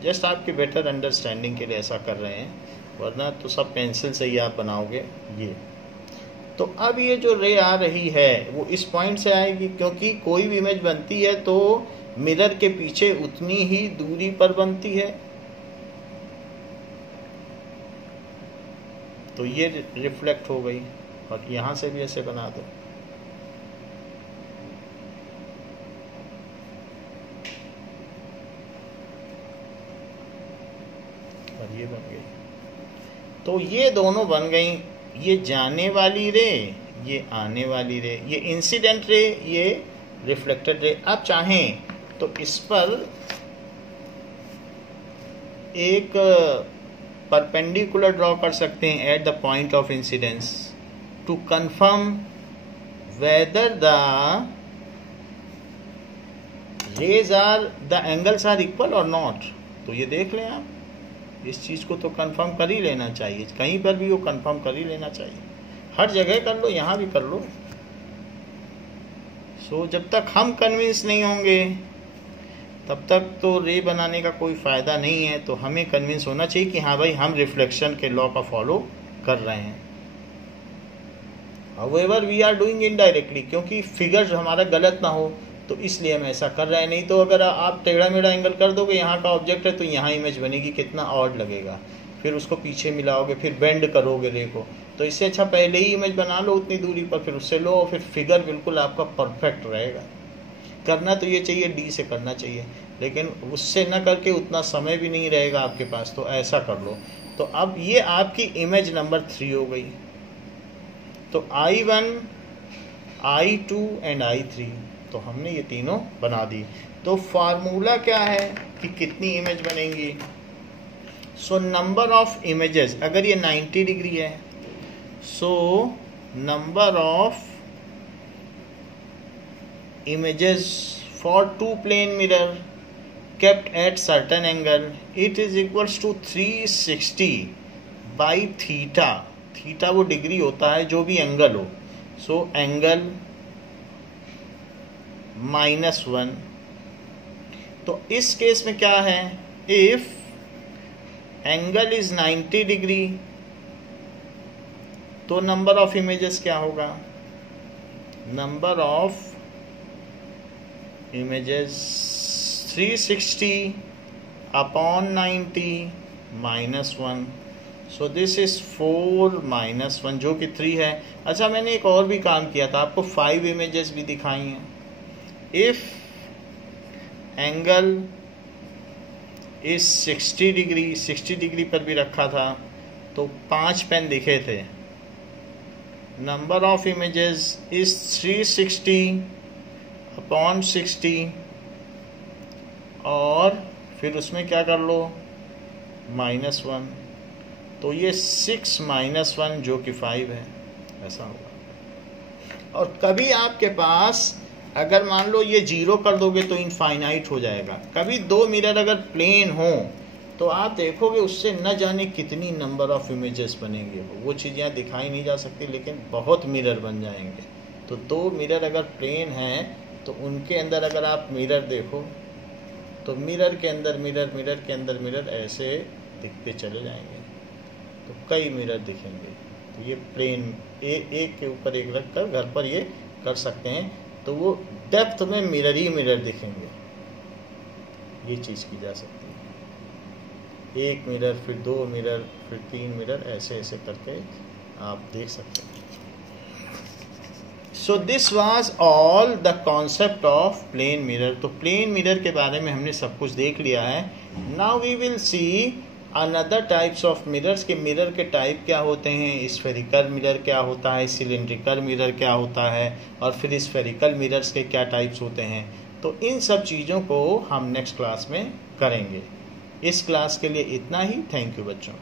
जस्ट आपकी बेटर अंडरस्टैंडिंग के लिए ऐसा कर रहे हैं, वरना तो सब पेंसिल से ही आप बनाओगे ये। तो अब ये जो रे आ रही है वो इस पॉइंट से आएगी, क्योंकि कोई भी इमेज बनती है तो मिरर के पीछे उतनी ही दूरी पर बनती है। तो ये रिफ्लेक्ट हो गई, और यहाँ से भी ऐसे बना दो। और ये बन गई। तो ये दोनों बन गई, ये जाने वाली रे, ये आने वाली रे, ये इंसिडेंट रे, ये रिफ्लेक्टेड रे। आप चाहें तो इस पर एक परपेंडिकुलर ड्रॉ कर सकते हैं at the point of incidence to confirm whether the rays are the angles are equal और नॉट। तो ये देख लें आप, इस चीज़ को तो कंफर्म कर ही लेना चाहिए, कहीं पर भी वो कंफर्म कर ही लेना चाहिए। हर जगह कर लो, यहाँ भी कर लो। सो जब तक हम कन्विंस नहीं होंगे तब तक तो रे बनाने का कोई फ़ायदा नहीं है। तो हमें कन्विंस होना चाहिए कि हाँ भाई, हम रिफ्लेक्शन के लॉ का फॉलो कर रहे हैं। However we are doing indirectly, क्योंकि फिगर हमारा गलत ना हो, तो इसलिए हम ऐसा कर रहे हैं। नहीं तो अगर आप टेढ़ा मेढ़ा एंगल कर दोगे, यहाँ का ऑब्जेक्ट है तो यहाँ इमेज बनेगी, कितना ऑड लगेगा। फिर उसको पीछे मिलाओगे, फिर बेंड करोगे रे को। तो इससे अच्छा पहले ही इमेज बना लो उतनी दूरी पर, फिर उससे लो, और फिर फिगर बिल्कुल आपका परफेक्ट रहेगा। करना तो ये चाहिए, डी से करना चाहिए, लेकिन उससे न करके उतना समय भी नहीं रहेगा आपके पास, तो ऐसा कर लो। तो अब ये आपकी इमेज नंबर 3 हो गई। तो I1, I2 एंड I3, तो हमने ये तीनों बना दी। तो फार्मूला क्या है कि कितनी इमेज बनेंगी? सो नंबर ऑफ इमेजेस, अगर ये 90 डिग्री है, so number of images for two plane mirror kept at certain angle, it is equals to 360 by theta। Theta वो डिग्री होता है जो भी एंगल हो। So angle -1। तो इस केस में क्या है, इफ एंगल इज 90 डिग्री तो नंबर ऑफ इमेजेस क्या होगा? Number of images 360 upon 90 -1। So this is 4 -1 जो कि 3 है। अच्छा, मैंने एक और भी काम किया था, आपको 5 इमेजेस भी दिखाई हैं। If angle is 60 degree, 60 degree पर भी रखा था तो 5 पेन दिखे थे। Number of images is 360 upon 60, और फिर उसमें क्या कर लो, -1, तो ये 6 - 1 जो कि 5 है, ऐसा होगा। और कभी आपके पास अगर मान लो ये 0 कर दोगे तो इनफाइनाइट हो जाएगा। कभी 2 मिरर अगर प्लेन हो तो आप देखोगे उससे न जाने कितनी नंबर ऑफ इमेजेस बनेंगे। वो चीज़ यहाँ दिखाई नहीं जा सकती, लेकिन बहुत मिरर बन जाएंगे। तो 2 मिरर अगर प्लेन हैं तो उनके अंदर अगर आप मिरर देखो तो मिरर के अंदर मिरर, मिरर के अंदर मिरर, ऐसे दिखते चले जाएंगे। तो कई मिरर दिखेंगे। तो ये प्लेन एक के ऊपर एक रख कर घर पर ये कर सकते हैं। तो वो डेप्थ में मिरर ही मिरर दिखेंगे। ये चीज़ की जा सकती है। 1 मिरर, फिर 2 मिरर, फिर 3 मिरर, ऐसे ऐसे करके आप देख सकते हैं। So this was all the concept of plane mirror. तो प्लेन मिरर के बारे में हमने सब कुछ देख लिया है। Now we will see another types of mirrors के मिरर के टाइप क्या होते हैं, स्फेरिकल मिरर क्या होता है, सिलिंड्रिकल मिरर क्या होता है, और फिर स्फेरिकल मिरर्स के क्या टाइप्स होते हैं। तो इन सब चीज़ों को हम नेक्स्ट क्लास में करेंगे। इस क्लास के लिए इतना ही। थैंक यू बच्चों।